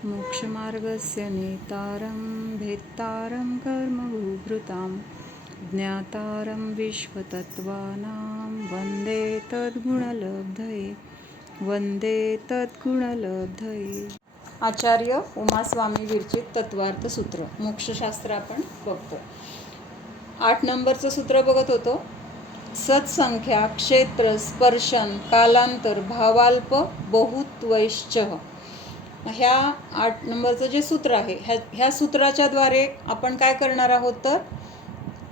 मोक्षमार्गस्य नेतारं भेत्तारं कर्मभूभृतां ज्ञातारं विश्वतत्त्वानां वन्दे तद्गुणलब्धये। आचार्य उमास्वामी विरचित तत्वार्थ सूत्र मोक्षशास्त्र आपण बघतो. 8 नंबरचं सूत्र बघत होतो. सत्संख्या क्षेत्र स्पर्शन कालांतर भावाल्प बहुत्वैश्च. ह्या 8 नंबरचं जे सूत्र आहे ह्या सूत्राच्या द्वारे आपण काय करणार आहोत तर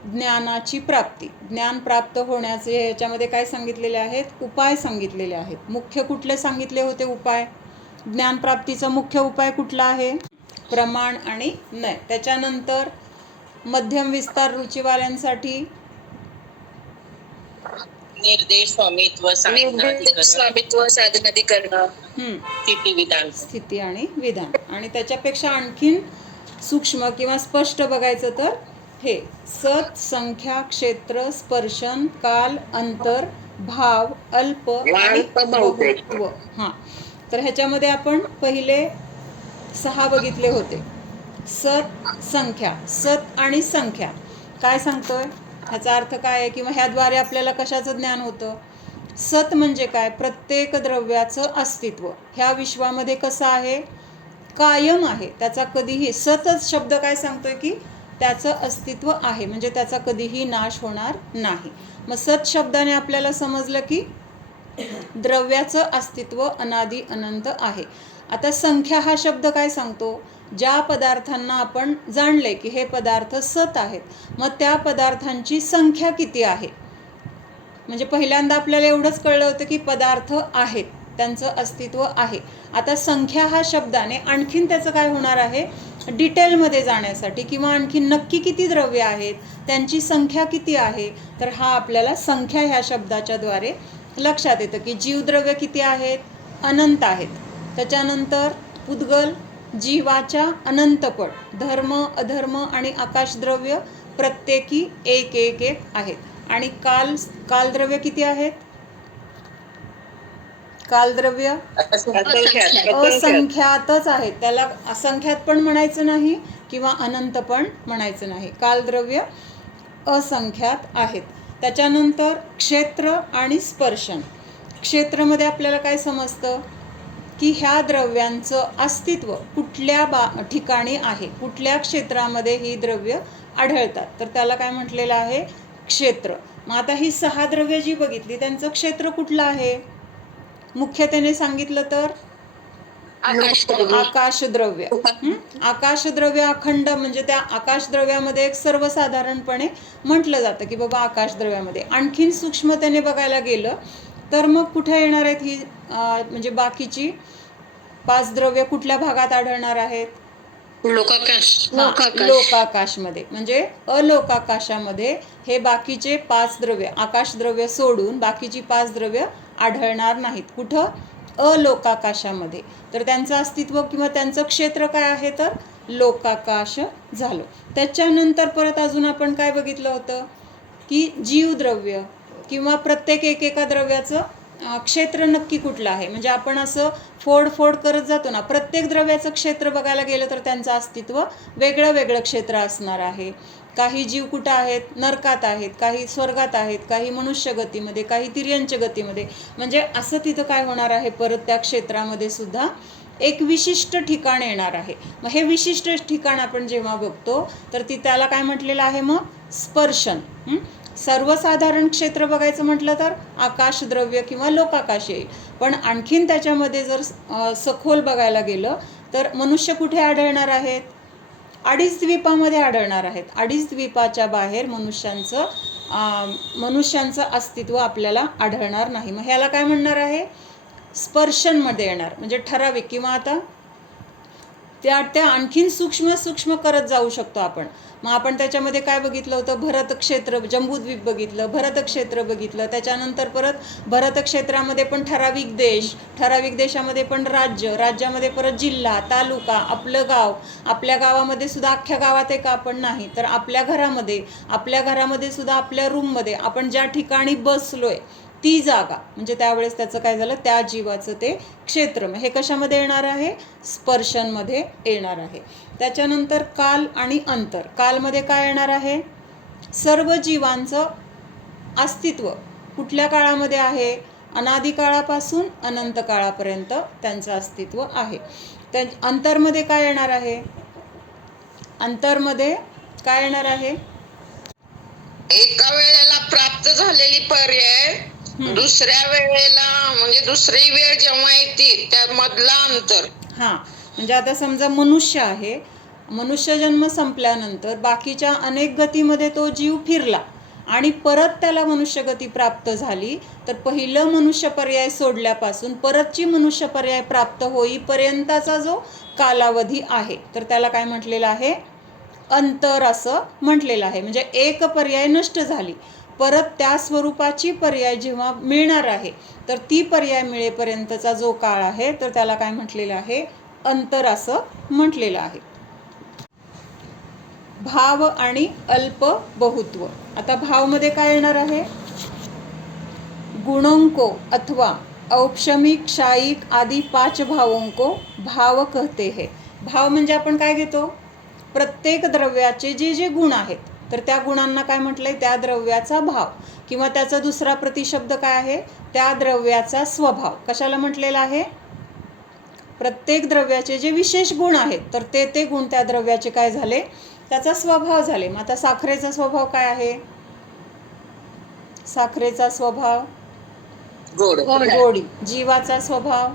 ज्ञानाची प्राप्ती, ज्ञान प्राप्त होण्याचे ह्याच्यामध्ये काय सांगितलेले आहेत, उपाय सांगितलेले आहेत. मुख्य कुठले सांगितले होते उपाय? ज्ञानप्राप्तीचा मुख्य उपाय कुठला आहे? प्रमाण आणि नय. त्याच्यानंतर मध्यम विस्तार रुचीवाल्यांसाठी निर्देश स्वामित्व साधनाधिकरण स्थिती आणि विधान. आणि त्याच्यापेक्षा आणखीन सूक्ष्म किंवा स्पष्ट बघायचं तर हे सत संख्या क्षेत्र स्पर्शन काल अंतर भाव अल्प आणि बहुत्व. हां, तर ह्याच्यामध्ये आपण पहिले 6 बघितले होते. सत संख्या, सत आणि संख्या काय सांगतोय, ह्याचा अर्थ काय आहे किंवा ह्याद्वारे आपल्याला कशाचं ज्ञान होतं? सत म्हणजे काय? प्रत्येक द्रव्याचं अस्तित्व ह्या विश्वामध्ये कसं आहे? कायम आहे. त्याचा कधीही, सतच शब्द काय सांगतोय की त्याचं अस्तित्व आहे, म्हणजे त्याचा कधीही नाश होणार नाही. मग सत शब्दाने आपल्याला समजलं की द्रव्याचं अस्तित्व अनादी अनंत आहे. आता संख्या हा शब्द काय सांगतो? ज्या पदार्थांना आपण जाणले की हे पदार्थ सत आहेत, मग त्या पदार्थांची संख्या किती आहे. म्हणजे पहिल्यांदा आपल्याला एवढंच कळलं होतं की पदार्थ आहेत, त्यांचं अस्तित्व आहे. आता संख्या हा शब्दाने आणखीन त्याचं काय होणार आहे, डिटेलमध्ये जाण्यासाठी किंवा आणखीन नक्की किती द्रव्य आहेत, त्यांची संख्या किती आहे, तर हा आपल्याला संख्या ह्या शब्दाच्या द्वारे लक्षात येतं की जीवद्रव्य किती आहेत, अनंत आहेत. त्याच्यानंतर उद्गल जीवाच्या अनंतपट, धर्म अधर्म आणि आकाशद्रव्य प्रत्येकी एक एक एक आहेत. आणि कालद्रव्य किती आहेत? कालद्रव्य असंख्यातच आहेत. त्याला असंख्यात पण म्हणायचं नाही किंवा अनंत पण म्हणायचं नाही. कालद्रव्य असंख्यात आहेत. त्याच्यानंतर क्षेत्र आणि स्पर्शन. क्षेत्रमध्ये आपल्याला काय समजतं की ह्या द्रव्यांचं अस्तित्व कुठल्या ठिकाणी आहे, कुठल्या क्षेत्रामध्ये ही द्रव्य आढळतात, तर त्याला काय म्हटलेलं आहे, क्षेत्र. मग आता ही 6 द्रव्य जी बघितली त्यांचं क्षेत्र कुठलं आहे? मुख्यतेने सांगितलं तर आकाशद्रव्य. आकाशद्रव्य अखंड, म्हणजे त्या आकाशद्रव्यामध्ये एक सर्वसाधारणपणे म्हटलं जातं की बाबा आकाशद्रव्यामध्ये. आणखीन सूक्ष्मतेने बघायला गेलं तर मग कुठे येणार आहेत ही, म्हणजे बाकीची 5 द्रव्य कुठल्या भागात आढळणार आहेत? लोकाकाशमध्ये. म्हणजे अलोकाकाशामध्ये हे बाकीचे 5 द्रव्य, आकाशद्रव्य सोडून बाकीची 5 द्रव्य आढळणार नाहीत. कुठं? अलोकाकाशामध्ये. तर त्यांचं अस्तित्व किंवा त्यांचं क्षेत्र काय आहे तर लोकाकाश झालं. त्याच्यानंतर परत अजून आपण काय बघितलं होतं की जीवद्रव्य किंवा प्रत्येक एकेका द्रव्याचं क्षेत्र नक्की कुठलं आहे. म्हणजे आपण असं फोड करत जातो ना, प्रत्येक द्रव्याचं क्षेत्र बघायला गेलं तर त्यांचं अस्तित्व वेगळं वेगळं क्षेत्र असणार आहे. काही जीव कुठं आहेत? नरकात आहेत, काही स्वर्गात आहेत, काही मनुष्य गतीमध्ये, काही तिर्यंच गतीमध्ये. म्हणजे असं तिथं काय होणार आहे, परत त्या क्षेत्रामध्ये सुद्धा एक विशिष्ट ठिकाण येणार आहे. मग हे विशिष्ट ठिकाण आपण जेव्हा बघतो तर त्याला काय म्हटलेलं आहे मग? स्पर्शन. सर्वसाधारण क्षेत्र बघायचं म्हटलं तर आकाशद्रव्य किंवा लोकाकाश येईल. पण आणखीन त्याच्यामध्ये जर सखोल बघायला गेलं तर मनुष्य कुठे आढळणार आहेत? 2.5 द्वीपामध्ये आढळणार आहेत. 2.5 द्वीपाच्या बाहेर मनुष्यांचं अस्तित्व आपल्याला आढळणार नाही. मग ह्याला काय म्हणणार आहे? स्पर्शनमध्ये येणार, म्हणजे ठराविक. किंवा आता त्या आणखीन सूक्ष्म करत जाऊ शकतो आपण. मग आपण त्याच्यामध्ये काय बघितलं होतं? भरत क्षेत्र, जम्बूद्वीप बघितलं, भरत क्षेत्र बघितलं. त्याच्यानंतर परत भरत क्षेत्रामध्ये पण ठराविक देश, ठराविक देशामध्ये पण राज्यामध्ये परत जिल्हा, तालुका, आपलं गाव. आपल्या गावामध्ये सुद्धा अख्ख्या गावात आहे का आपण? नाही. तर आपल्या घरामध्ये सुद्धा, आपल्या रूममध्ये आपण ज्या ठिकाणी बसलोय ती जागा, म्हणजे त्यावेळेस त्याचं काय झालं, त्या जीवाचं ते क्षेत्र. हे कशामध्ये येणार आहे, स्पर्शनमध्ये येणार आहे. त्याच्यानंतर काल आणि अंतर. कालमध्ये काय येणार आहे, सर्व जीवांचं अस्तित्व कुठल्या काळामध्ये आहे, अनादी काळापासून अनंत काळापर्यंत त्यांचं अस्तित्व आहे. त्या अंतरमध्ये काय येणार आहे, अंतरमध्ये काय येणार आहे, एका वेळेला प्राप्त झालेली पर्याय दुसऱ्या वेळेला, म्हणजे दुसरी वेळ जेव्हा येते त्यामधला अंतर. म्हणजे आता समजा मनुष्य आहे, मनुष्य जन्म संपल्यानंतर बाकीच्या अनेक गतीमध्ये तो जीव फिरला आणि परत त्याला मनुष्यगती प्राप्त झाली, तर पहिलं मनुष्य पर्याय सोडल्यापासून परतची मनुष्य पर्याय प्राप्त होईपर्यंतचा जो कालावधी आहे, तर त्याला काय म्हटलेलं आहे, अंतर असं म्हटलेलं आहे. म्हणजे एक पर्याय नष्ट झाली, परत त्या स्वरूपाची पर्याय जेव्हा मिळणार आहे, तर ती पर्याय मिळेपर्यंतचा जो काळ आहे, तर त्याला काय म्हटलेलं आहे, अंतर असं म्हटलेलं आहे. भाव आणि अल्प बहुत्व. आता भावमध्ये काय येणार आहे, गुणों अथवा औपशमिक, क्षायिक आदि 5 भावों को भाव कहते हैं. भाव म्हणजे आपण काय घेतो, प्रत्येक द्रव्याचे जे जे गुण आहेत, तर त्या गुणांना काय म्हटलंय, त्या द्रव्याचा भाव, किंवा त्याचा दुसरा प्रतिशब्द काय आहे, त्या द्रव्याचा स्वभाव. कशाला म्हटलेला आहे, प्रत्येक द्रव्याचे जे विशेष गुण आहेत, तर ते गुण त्या द्रव्याचे काय झाले, त्याचा स्वभाव झाले. मग आता साखरेचा स्वभाव काय आहे, साखरेचा स्वभाव गोडी. जीवाचा स्वभाव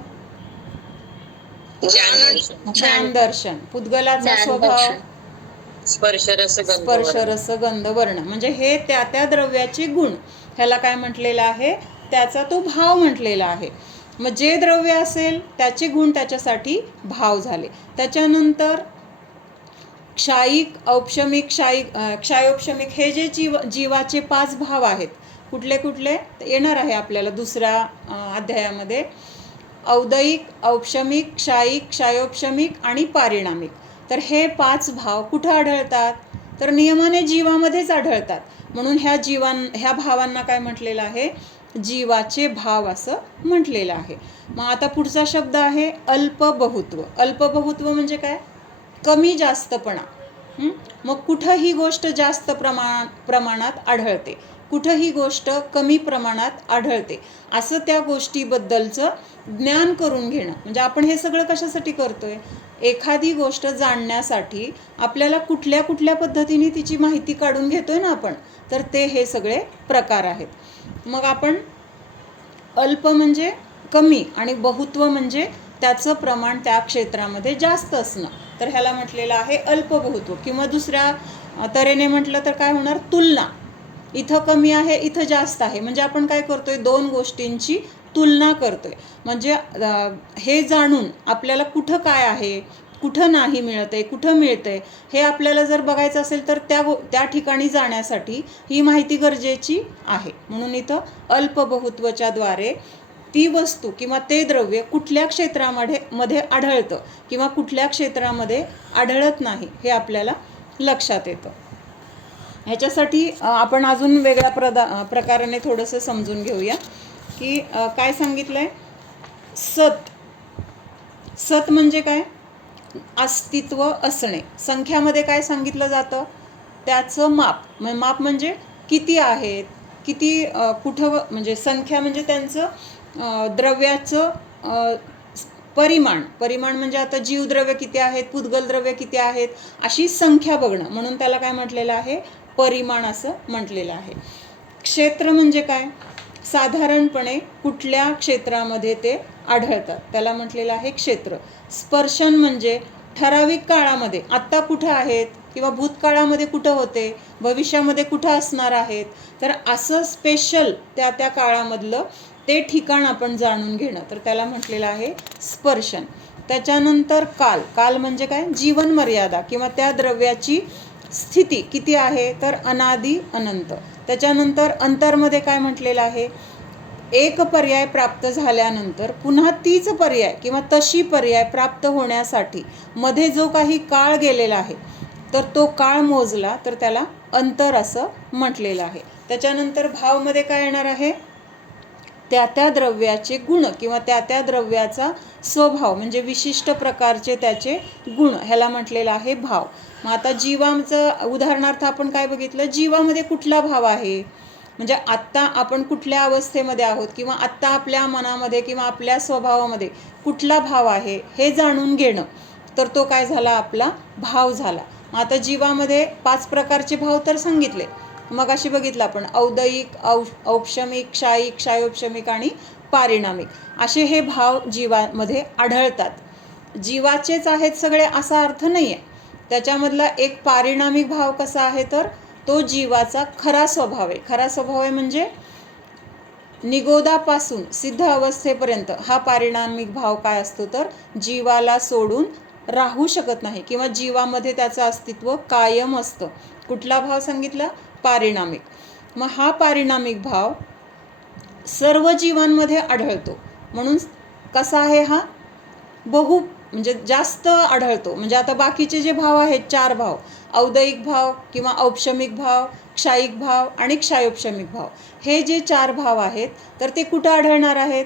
ज्ञान दर्शन. पुद्गलाचा स्वभाव स्पर्श रस गंध वर्ण. म्हणजे हे त्या त्या द्रव्याचे गुण, ह्याला काय म्हटलेलं आहे, त्याचा तो भाव म्हटलेला आहे. मग जे द्रव्य असेल त्याचे गुण त्याच्यासाठी भाव झाले. त्याच्यानंतर क्षायिक, औपशमिक, क्षायोपशमिक हे जे जीवाचे 5 भाव आहेत, कुठले कुठले येणार आहे आपल्याला दुसऱ्या अध्यायामध्ये. औदयिक, औपशमिक, क्षायिक, क्षायोपशमिक आणि पारिणामिक. तर हे 5 भाव कुठं आढळतात, तर नियमाने जीवामध्येच आढळतात. म्हणून ह्या भावांना काय म्हटलेलं आहे, जीवाचे भाव असं म्हटलेलं आहे. मग आता पुढचा शब्द आहे अल्पबहुत्व. अल्पबहुत्व म्हणजे काय, कमी जास्तपणा. मग कुठं ही गोष्ट जास्त प्रमाणात आढळते, कुठं ही गोष्ट कमी प्रमाणात आढळते, असं त्या गोष्टीबद्दलचं ज्ञान करून घेणं. म्हणजे आपण हे सगळं कशासाठी करतोय, एखादी गोष्ट जाणण्यासाठी आपल्याला कुठल्या कुठल्या पद्धतीने तिची माहिती काढून घेतोय ना आपण, तर ते हे सगळे प्रकार आहेत. मग आपण अल्प म्हणजे कमी आणि बहुत्व म्हणजे त्याचं प्रमाण त्या क्षेत्रामध्ये जास्त असणं, तर ह्याला म्हटलेलं आहे अल्पबहुत्व. किंवा दुसऱ्या तऱ्हेने म्हटलं तर काय होणार, तुलना. इथं कमी आहे, इथं जास्त आहे, म्हणजे आपण काय करतोय, 2 गोष्टींची तुलना करतोय. म्हणजे हे जाणून आपल्याला कुठं काय आहे, कुठं नाही मिळत आहे, कुठं मिळतंय, हे आपल्याला जर बघायचं असेल तर त्या ठिकाणी जाण्यासाठी ही माहिती गरजेची आहे. म्हणून इथं अल्पबहुत्वच्या द्वारे ती वस्तू किंवा ते द्रव्य कुठल्या क्षेत्रामध्ये आढळतं किंवा कुठल्या क्षेत्रामध्ये आढळत नाही, हे आपल्याला लक्षात येतं. ह्याच्यासाठी आपण अजून वेगळ्या प्रकाराने थोडंसं समजून घेऊया की काय सांगितलं आहे. सत म्हणजे काय, अस्तित्व असणे. संख्यामध्ये काय सांगितलं जातं, त्याचं माप. माप म्हणजे किती आहेत, किती कुठं, म्हणजे संख्या म्हणजे त्यांचं द्रव्याचं परिमाण म्हणजे आता जीवद्रव्य किती आहेत, पुद्गल द्रव्य किती आहेत, अशी संख्या बघणं. म्हणून त्याला काय म्हटलेलं आहे, परिमाण असं म्हटलेलं आहे. क्षेत्र म्हणजे काय, साधारणपणे कुठल्या क्षेत्रामध्ये ते आढळतात, त्याला म्हटलेलं आहे क्षेत्र. स्पर्शन म्हणजे ठराविक काळामध्ये आत्ता कुठं आहेत, किंवा भूतकाळामध्ये कुठं होते, भविष्यामध्ये कुठं असणार आहेत, तर असं स्पेशल त्या त्या काळामधलं ते ठिकाण आपण जाणून घेणं, तर त्याला म्हटलेलं आहे स्पर्शन. त्याच्यानंतर काल म्हणजे काय, जीवन मर्यादा किंवा त्या द्रव्याची स्थिती किती आहे, तर अनादी अनंत. त्याच्यानंतर अंतरमध्ये काय म्हटलेलं आहे, एक पर्याय प्राप्त झाल्यानंतर पुन्हा तीच पर्याय किंवा तशी पर्याय प्राप्त होण्यासाठी मध्ये जो काही काळ गेलेला आहे, तर तो काळ मोजला तर त्याला अंतर असं म्हटलेलं आहे. त्याच्यानंतर भावमध्ये काय येणार आहे, त्या त्या द्रव्याचे गुण किंवा त्या त्या द्रव्याचा स्वभाव म्हणजे विशिष्ट प्रकारचे त्याचे गुण, ह्याला म्हटलेलं आहे भाव. मग आता जीवाचं उदाहरणार्थ आपण काय बघितलं, जीवामध्ये कुठला भाव आहे, म्हणजे आत्ता आपण कुठल्या अवस्थेमध्ये आहोत किंवा आत्ता आपल्या मनामध्ये किंवा आपल्या स्वभावामध्ये कुठला भाव आहे हे जाणून घेणं, तर तो काय झाला, आपला भाव झाला. मग आता जीवामध्ये 5 प्रकारचे भाव तर सांगितले. मग अशी बघितलं आपण औदयिक, औपशमिक, क्षायिक, क्षायोपशमिक आणि पारिणामिक असे हे भाव जीवामध्ये आढळतात. जीवाचेच आहेत सगळे असा अर्थ नाही आहे. त्याच्यामधला एक पारिणामिक भाव कसा आहे, तर तो जीवाचा खरा स्वभाव आहे. खरा स्वभाव आहे म्हणजे निगोदापासून सिद्ध अवस्थेपर्यंत हा पारिणामिक भाव काय असतो, तर जीवाला सोडून राहू शकत नाही किंवा जीवामध्ये त्याचं अस्तित्व कायम असतं. कुठला भाव सांगितला, पारिणामिक. मग हा पारिणामिक भाव सर्व जीवांमध्ये आढळतो. म्हणून कसा आहे हा, म्हणजे जास्त आढळतो. म्हणजे आता बाकीचे जे भाव आहेत 4 भाव, औदयिक भाव किंवा औपशमिक भाव, क्षायिक भाव आणि क्षायोपशमिक भाव, हे जे 4 भाव आहेत तर ते कुठं आढळणार आहेत,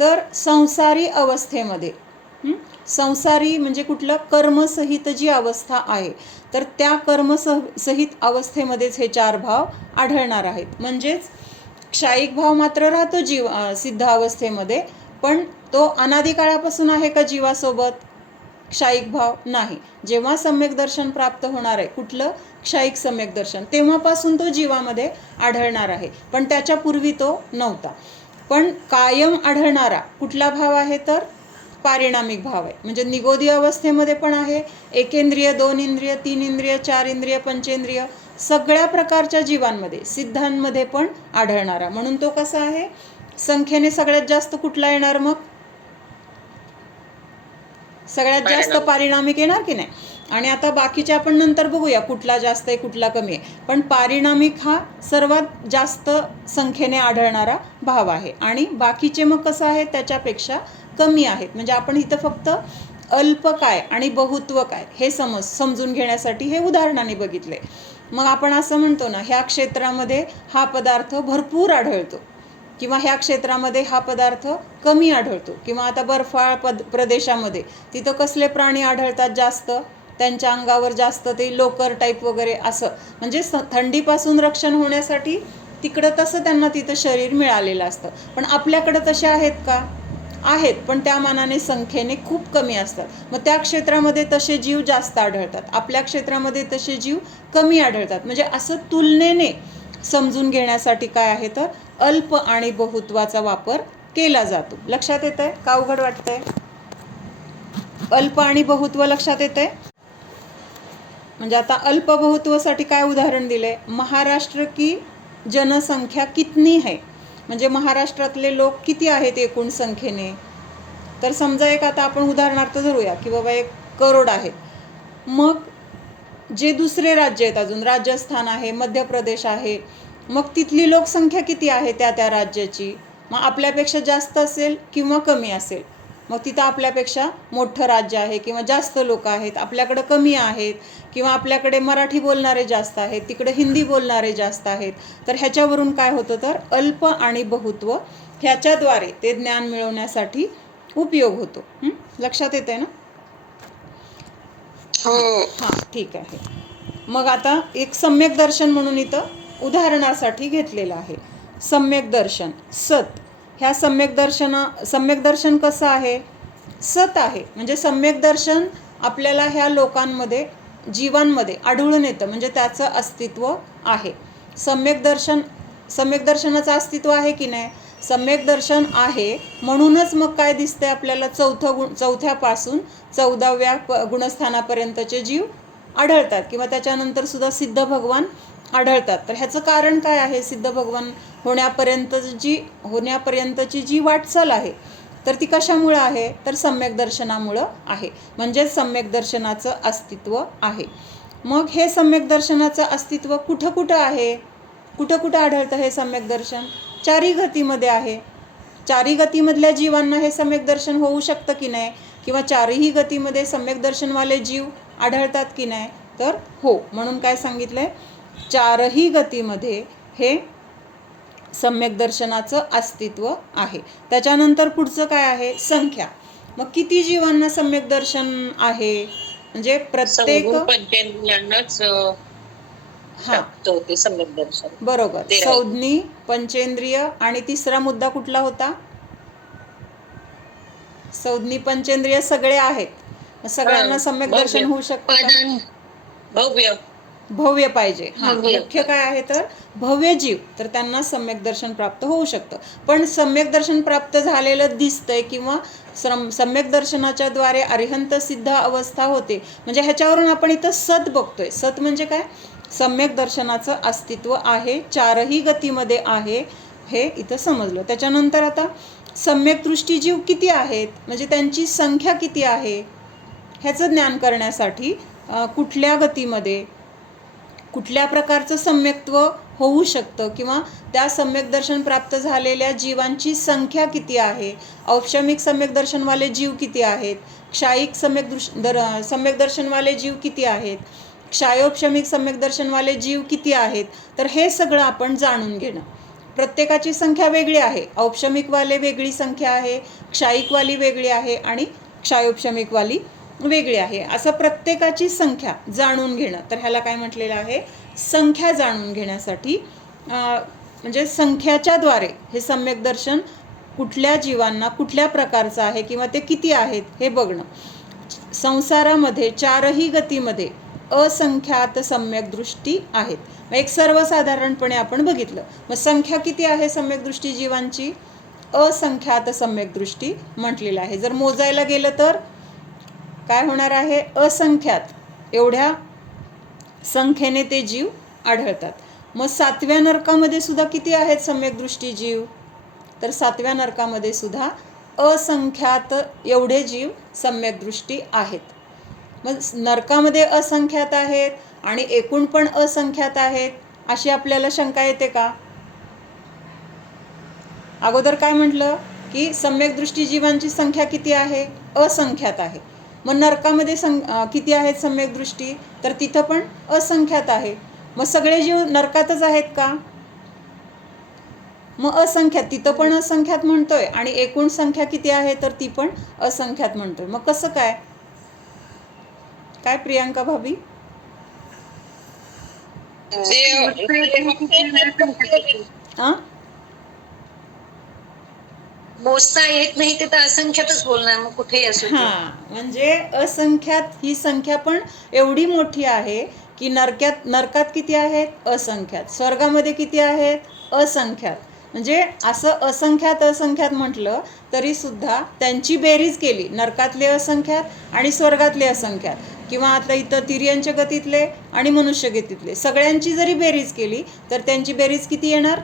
तर संसारी अवस्थेमध्ये. संसारी म्हणजे कुठलं, कर्मसहित जी अवस्था आहे तर त्या कर्मसहित अवस्थेमध्येच हे 4 भाव आढळणार आहेत. म्हणजेच क्षायिक भाव मात्र राहतो जीव सिद्ध अवस्थेमध्ये, पण तो अनादी काळापासून आहे का जीवासोबत, क्षायिक भाव नाही. जेव्हा सम्यक दर्शन प्राप्त होणार आहे, कुठलं, क्षायिक सम्यक दर्शन, तेव्हापासून तो जीवामध्ये आढळणार आहे, पण त्याच्यापूर्वी तो नव्हता. पण कायम आढळणारा कुठला भाव आहे, तर पारिणामिक भाव आहे. म्हणजे निगोदी अवस्थेमध्ये पण आहे, एकेंद्रिय, 2 इंद्रिय, 3 इंद्रिय, 4 इंद्रिय, पंचेंद्रिय सगळ्या प्रकारच्या जीवांमध्ये, सिद्धांमध्ये पण आढळणारा. म्हणून तो कसा आहे, संख्येने सगळ्यात जास्त कुठला येणार, मग सगळ्यात जास्त पारिणामिक येणार की नाही. आणि आता बाकीचे आपण नंतर बघूया कुठला जास्त आहे कुठला कमी आहे, पण पारिणामिक हा सर्वात जास्त संख्येने आढळणारा भाव आहे आणि बाकीचे मग कसं आहे त्याच्यापेक्षा कमी आहेत. म्हणजे आपण इथं फक्त अल्प काय आणि बहुत्व काय हे समजून घेण्यासाठी हे उदाहरणाने बघितले. मग आपण असं म्हणतो ना, ह्या क्षेत्रामध्ये हा पदार्थ भरपूर आढळतो किंवा ह्या क्षेत्रामध्ये हा पदार्थ कमी आढळतो. किंवा आता बर्फाळ प्रदेशामध्ये तिथं कसले प्राणी आढळतात जास्त, त्यांच्या अंगावर जास्त ते लोकर टाईप वगैरे असं, म्हणजे थंडीपासून रक्षण होण्यासाठी तिकडं तसं त्यांना तिथं शरीर मिळालेलं असतं. पण आपल्याकडं तसे आहेत का, आहेत, पण त्या मानाने संख्येने खूप कमी असतात. मग त्या क्षेत्रामध्ये तसे जीव जास्त आढळतात, आपल्या क्षेत्रामध्ये तसे जीव कमी आढळतात. म्हणजे असं तुलनेने समजून घेण्यासाठी काय आहे, तर अल्प आणि बहुत्वाचा वापर केला जातो. लक्षात येत आहे का, अवघड वाटतंय, अल्प आणि बहुत्व लक्षात येत आहे. म्हणजे आता अल्प बहुत्वासाठी काय उदाहरण दिले, महाराष्ट्र की जनसंख्या कितनी है, म्हणजे महाराष्ट्रातले लोक किती आहेत एकूण संख्येने. तर समजा एक आता आपण उदाहरणार्थ धरूया की बाबा 1 करोड आहेत. मग जे दुसरे राज्य आहेत, अजून राजस्थान आहे, मध्य प्रदेश आहे, मग तिथली लोकसंख्या किती आहे त्या त्या राज्याची, मग आपल्यापेक्षा जास्त असेल किंवा कमी असेल. मग तिथं आपल्यापेक्षा मोठं राज्य आहे किंवा जास्त लोक आहेत, आपल्याकडं कमी आहेत, किंवा आपल्याकडे मराठी बोलणारे जास्त आहेत, तिकडे हिंदी बोलणारे जास्त आहेत. तर ह्याच्यावरून काय होतं, तर अल्प आणि बहुत्व ह्याच्याद्वारे ते ज्ञान मिळवण्यासाठी उपयोग होतो. लक्षात येते ना. हां, ठीक आहे. मग आता एक सम्यक दर्शन म्हणून इथं उदाहरणासाठी घेतलेलं आहे. सम्यक दर्शन सत, ह्या सम्यक दर्शन कसं आहे, सत आहे. म्हणजे सम्यक दर्शन आपल्याला ह्या लोकांमध्ये, जीवांमध्ये आढळून येतं, म्हणजे त्याचं अस्तित्व आहे. सम्यक दर्शनाचं अस्तित्व आहे की नाही, सम्यक दर्शन आहे. म्हणूनच मग काय दिसते आपल्याला, चौथ्यापासून 14व्या गुणस्थानापर्यंतचे जीव आढळतात किंवा त्याच्यानंतर सुद्धा सिद्ध भगवान आढळतात. तर ह्याचं कारण काय आहे, सिद्ध भगवान होण्यापर्यंतची जी वाटचाल आहे तर ती कशामुळं आहे, तर सम्यक दर्शनामुळं आहे. म्हणजेच सम्यक दर्शनाचं अस्तित्व आहे. मग हे सम्यक दर्शनाचं अस्तित्व कुठं कुठं आहे, कुठं कुठं आढळतं हे सम्यक दर्शन, 4 गतीमध्ये आहे. 4 गतीमधल्या जीवांना हे सम्यक दर्शन होऊ शकतं की नाही, किंवा 4ही गतीमध्ये सम्यक दर्शनवाले जीव आढळतात की नाही, तर हो. म्हणून काय सांगितलंय, 4ही गतीमध्ये हे सम्यक दर्शनाचं अस्तित्व आहे. त्याच्यानंतर पुढचं काय आहे? संख्या. मग किती जीवांना सम्यक दर्शन आहे? म्हणजे प्रत्येक पंचेंद्रियांनाच प्राप्त होते सम्यक दर्शन. बरोबर. संज्ञी, पंचेंद्रिय आणि तिसरा मुद्दा कुठला होता? संज्ञी पंचेंद्रिय सगळे आहेत, सगळ्यांना सम्यक दर्शन होऊ शकतं. भव्य पाहिजे. मुख्य काय आहे तर भव्य जीव, तर त्यांना सम्यक दर्शन प्राप्त होऊ शकतं. पण सम्यक दर्शन प्राप्त झालेलं दिसतंय किंवा सम्यक दर्शनाच्या द्वारे अरिहंत सिद्ध अवस्था होते, म्हणजे ह्याच्यावरून आपण इथं सत बघतोय. सत म्हणजे काय? सम्यक दर्शनाचं अस्तित्व आहे, चारही गतीमध्ये आहे, हे इथं समजलं. त्याच्यानंतर आता सम्यक दृष्टी जीव किती आहेत, म्हणजे त्यांची संख्या किती आहे, ह्याचं ज्ञान करण्यासाठी कुठल्या गतीमध्ये कुठल्या प्रकारचं सम्यक्त्व होऊ शकतं किंवा त्या सम्यक दर्शन प्राप्त झालेल्या जीवांची संख्या किती आहे, औपचामिक सम्यक दर्शनवाले जीव किती आहेत, क्षायिक सम्यक दर्शनवाले जीव किती आहेत, क्षायोपशमिक सम्यक दर्शनवाले जीव किती आहेत, तर हे सगळं आपण जाणून घेणं. प्रत्येकाची संख्या वेगळी आहे. औपचामिकवाले वेगळी संख्या आहे, क्षायिकवाली वेगळी आहे आणि क्षायोपशमिकवाली वेगळी आहे. असं प्रत्येकाची संख्या जाणून घेणं, तर ह्याला काय म्हटलेलं आहे? संख्या जाणून घेण्यासाठी म्हणजे संख्याच्या द्वारे हे सम्यक दर्शन कुठल्या जीवांना कुठल्या प्रकारचं आहे किंवा ते किती आहेत हे बघणं. संसारामध्ये चारही गतीमध्ये असंख्यात सम्यक दृष्टी आहेत. एक सर्वसाधारणपणे आपण बघितलं. मग संख्या किती आहे सम्यक दृष्टी जीवांची? असंख्यात सम्यक दृष्टी म्हटलेलं आहे. जर मोजायला गेलं तर काय होणार आहे? असंख्यात एवढ्या संख्येने ते जीव आढळतात. मग 7व्या नरकामध्ये सुद्धा किती आहेत सम्यक दृष्टी जीव? तर 7व्या नरकामध्ये सुद्धा असंख्यात एवढे जीव सम्यक दृष्टी आहेत. मग नरकामध्ये असंख्यात आहेत आणि एकूण पण असंख्यात आहेत, अशी आपल्याला शंका येते का? अगोदर काय म्हटलं की सम्यक दृष्टी जीवांची संख्या किती आहे? असंख्यात आहे. मग नरकामध्ये किती आहेत सम्यक दृष्टी? तर तिथं पण असंख्यात आहे. मग सगळे जीव नरकातच आहेत का? मग असंख्यात, तिथं पण असंख्यात म्हणतोय आणि एकूण संख्या किती आहे तर ती पण असंख्यात म्हणतोय. मग कसं काय? काय प्रियांका भाभी? मोजता येत नाही ते तर असंख्यातच बोलणार, मग कुठेही असो. म्हणजे असंख्यात ही संख्या पण एवढी मोठी आहे की नरकात किती आहेत? असंख्यात. स्वर्गामध्ये किती आहेत? असंख्यात. म्हणजे असं असंख्यात म्हटलं तरी सुद्धा त्यांची बेरीज केली, नरकातले असंख्यात आणि स्वर्गातले असंख्यात किंवा आता इथं तिर्यंच्या गतीतले आणि मनुष्य गतीतले सगळ्यांची जरी बेरीज केली तर त्यांची बेरीज किती येणार?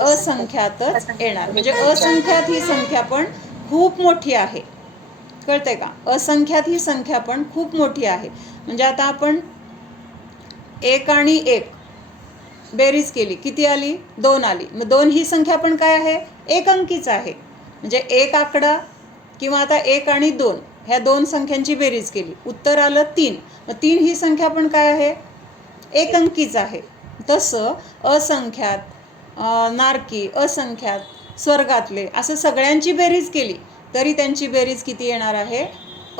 असंख्यातच येणार. म्हणजे असंख्यात ही संख्या पण खूप मोठी आहे. कळतंय का? असंख्यात ही संख्या पण खूप मोठी आहे. म्हणजे आता आपण 1 आणि 1 बेरीज केली, किती आली? 2 आली. मग 2 ही संख्या पण काय आहे? एक अंकीच आहे. म्हणजे एक आकडा किंवा आता 1 आणि 2 ह्या 2 संख्यांची बेरीज केली, उत्तर आलं 3. मग 3 ही संख्या पण काय आहे? एक अंकीच आहे. तसं असंख्यात, नारकी, असंख्यात, स्वर्गातले असं सगळ्यांची बेरीज केली तरी त्यांची बेरीज किती येणार आहे?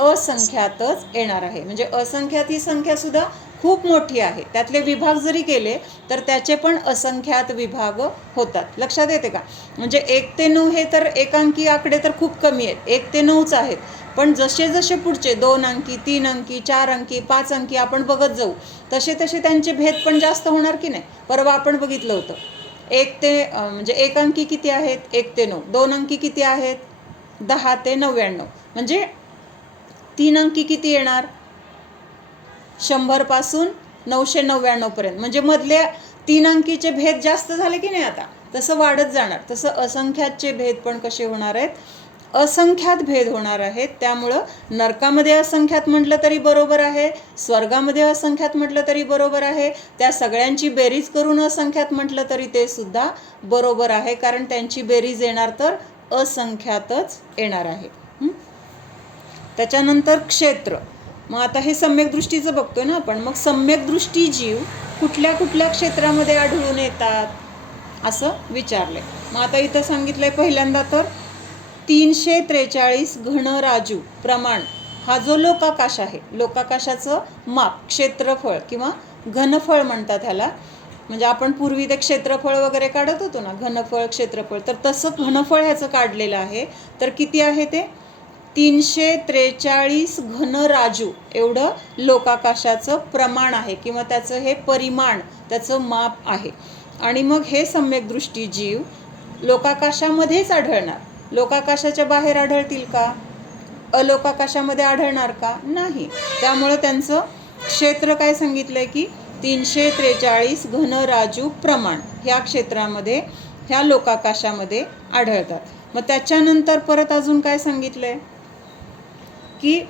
असंख्यातच येणार आहे. म्हणजे असंख्यात ही संख्या सुद्धा खूप मोठी आहे. त्यातले विभाग जरी केले तर त्याचे पण असंख्यात विभाग होतात. लक्षात येते का? म्हणजे 1 ते 9 हे तर एकांकी आकडे तर खूप कमी आहेत, 1 ते 9च आहेत. पण जसे जसे पुढचे 2 अंकी, 3 अंकी, 4 अंकी, 5 अंकी आपण बघत जाऊ तसे तसे त्यांचे भेद पण जास्त होणार की नाही? परवा आपण बघितलं होतं 1 ते म्हणजे 1 अंकी किती आहेत? 1 ते 9. 2 अंकी किती आहेत? 10 ते 99. म्हणजे 3 अंकी किती येणार? 100 पासून 999 पर्यंत. म्हणजे मधले 3 अंकीचे भेद जास्त झाले की नाही? आता तसं वाढत जाणार. तसं असंख्यातचे भेद पण कसे होणार आहेत? असंख्यात भेद होणार आहेत. त्यामुळं नरकामध्ये असंख्यात म्हटलं तरी बरोबर आहे, स्वर्गामध्ये असंख्यात म्हटलं तरी बरोबर आहे, त्या सगळ्यांची बेरीज करून असंख्यात म्हटलं तरी ते सुद्धा बरोबर आहे, कारण त्यांची बेरीज येणार तर असंख्यातच येणार आहे. त्याच्यानंतर क्षेत्र. मग आता हे सम्यक दृष्टीचं बघतोय ना आपण. मग सम्यक दृष्टी जीव कुठल्या कुठल्या क्षेत्रामध्ये आढळून येतात? असं विचारले. मग आता इथं सांगितलंय पहिल्यांदा तर 343 घन राजू प्रमाण हा जो लोकाकाश आहे, लोकाकाशाचं माप, क्षेत्रफळ किंवा घनफळ म्हणतात ह्याला. म्हणजे आपण पूर्वी ते क्षेत्रफळ वगैरे काढत होतो ना, घनफळ क्षेत्रफळ, तर तसं घनफळ ह्याचं काढलेलं आहे. तर किती आहे ते 343 घन राजू एवढं लोकाकाशाचं प्रमाण आहे किंवा त्याचं हे परिमाण, त्याचं माप आहे. आणि मग हे सम्यकदृष्टी जीव लोकाकाशामध्येच आढळणार. लोकाकाशाच्या बाहेर आढळतील का? अलोकाकाशामध्ये आढळणार का? नाही. त्यामुळं त्यांचं क्षेत्र काय सांगितलंय की 343 घन राजू प्रमाण ह्या क्षेत्रामध्ये, ह्या लोकाकाशामध्ये आढळतात. मग त्याच्यानंतर परत अजून काय सांगितलंय की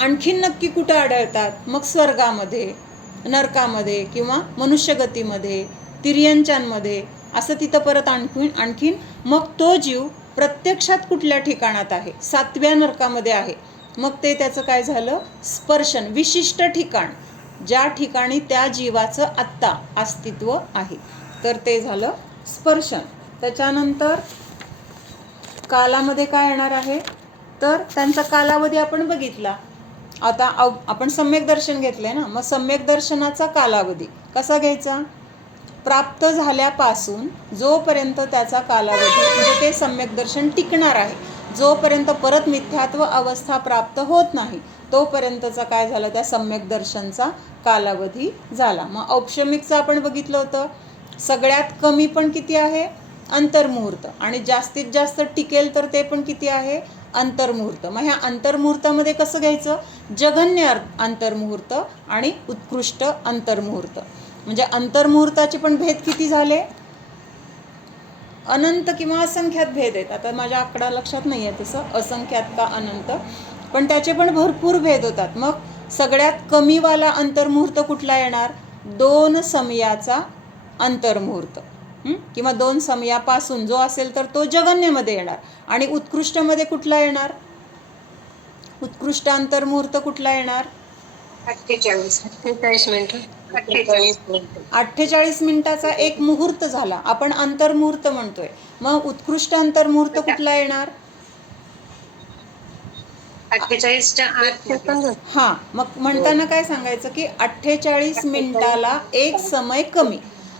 आणखीन नक्की कुठं आढळतात? मग स्वर्गामध्ये, नरकामध्ये किंवा मनुष्यगतीमध्ये, तिर्यंचांमध्ये, असं तिथं परत आणखीन मग तो जीव प्रत्यक्षात कुठल्या ठिकाणात आहे? 7व्या नरकामध्ये आहे. मग ते त्याचं काय झालं? स्पर्शन, विशिष्ट ठिकाण, ज्या ठिकाणी त्या जीवाचं आत्ता अस्तित्व आहे, तर ते झालं स्पर्शन. त्याच्यानंतर कालामध्ये काय येणार आहे? तर त्यांचा कालावधी आपण बघितला. आता आपण सम्यक दर्शन घेतलंय ना, मग सम्यक दर्शनाचा कालावधी कसा घ्यायचा? प्राप्त झाल्यापासून जोपर्यंत त्याचा कालावधी, म्हणजे ते सम्यक दर्शन टिकणार आहे, जोपर्यंत परत मिथ्यात्व अवस्था प्राप्त होत नाही, तोपर्यंतचा काय झालं? त्या सम्यक दर्शनचा कालावधी झाला. मग औपशमिकचं आपण बघितलं होतं, सगळ्यात कमी पण किती आहे? अंतर्मुहूर्त. आणि जास्तीत जास्त टिकेल तर ते पण किती आहे? अंतर्मुहूर्त. मग ह्या अंतर्मुहूर्तामध्ये कसं घ्यायचं? जघन्य अंतर्मुहूर्त आणि उत्कृष्ट अंतर्मुहूर्त. म्हणजे अंतर्मुहूर्ताचे पण भेद किती झाले? अनंत किंवा असंख्यात भेद आहेत. आता माझ्या आकडा लक्षात नाही आहे तसं, असंख्यात का अनंत, पण त्याचे पण भरपूर भेद होतात. मग सगळ्यात कमीवाला अंतर्मुहूर्त कुठला येणार? 2 समयाचा अंतर्मुहूर्त, किंवा 2 समयापासून जो असेल तर तो जघन्यमध्ये येणार. आणि उत्कृष्टमध्ये कुठला येणार? उत्कृष्ट अंतर्मुहूर्त कुठला येणार? 48 मिनिटं. 48 मिनिटाचा एक मुहूर्त झाला, आपण अंतर्मुहूर्त म्हणतोय. मग उत्कृष्ट अंतर्मुहूर्त कुठला येणार? 48च्या आत. हां, मग म्हणताना काय सांगायचं की 48 मिनिटाला एक समय कमी.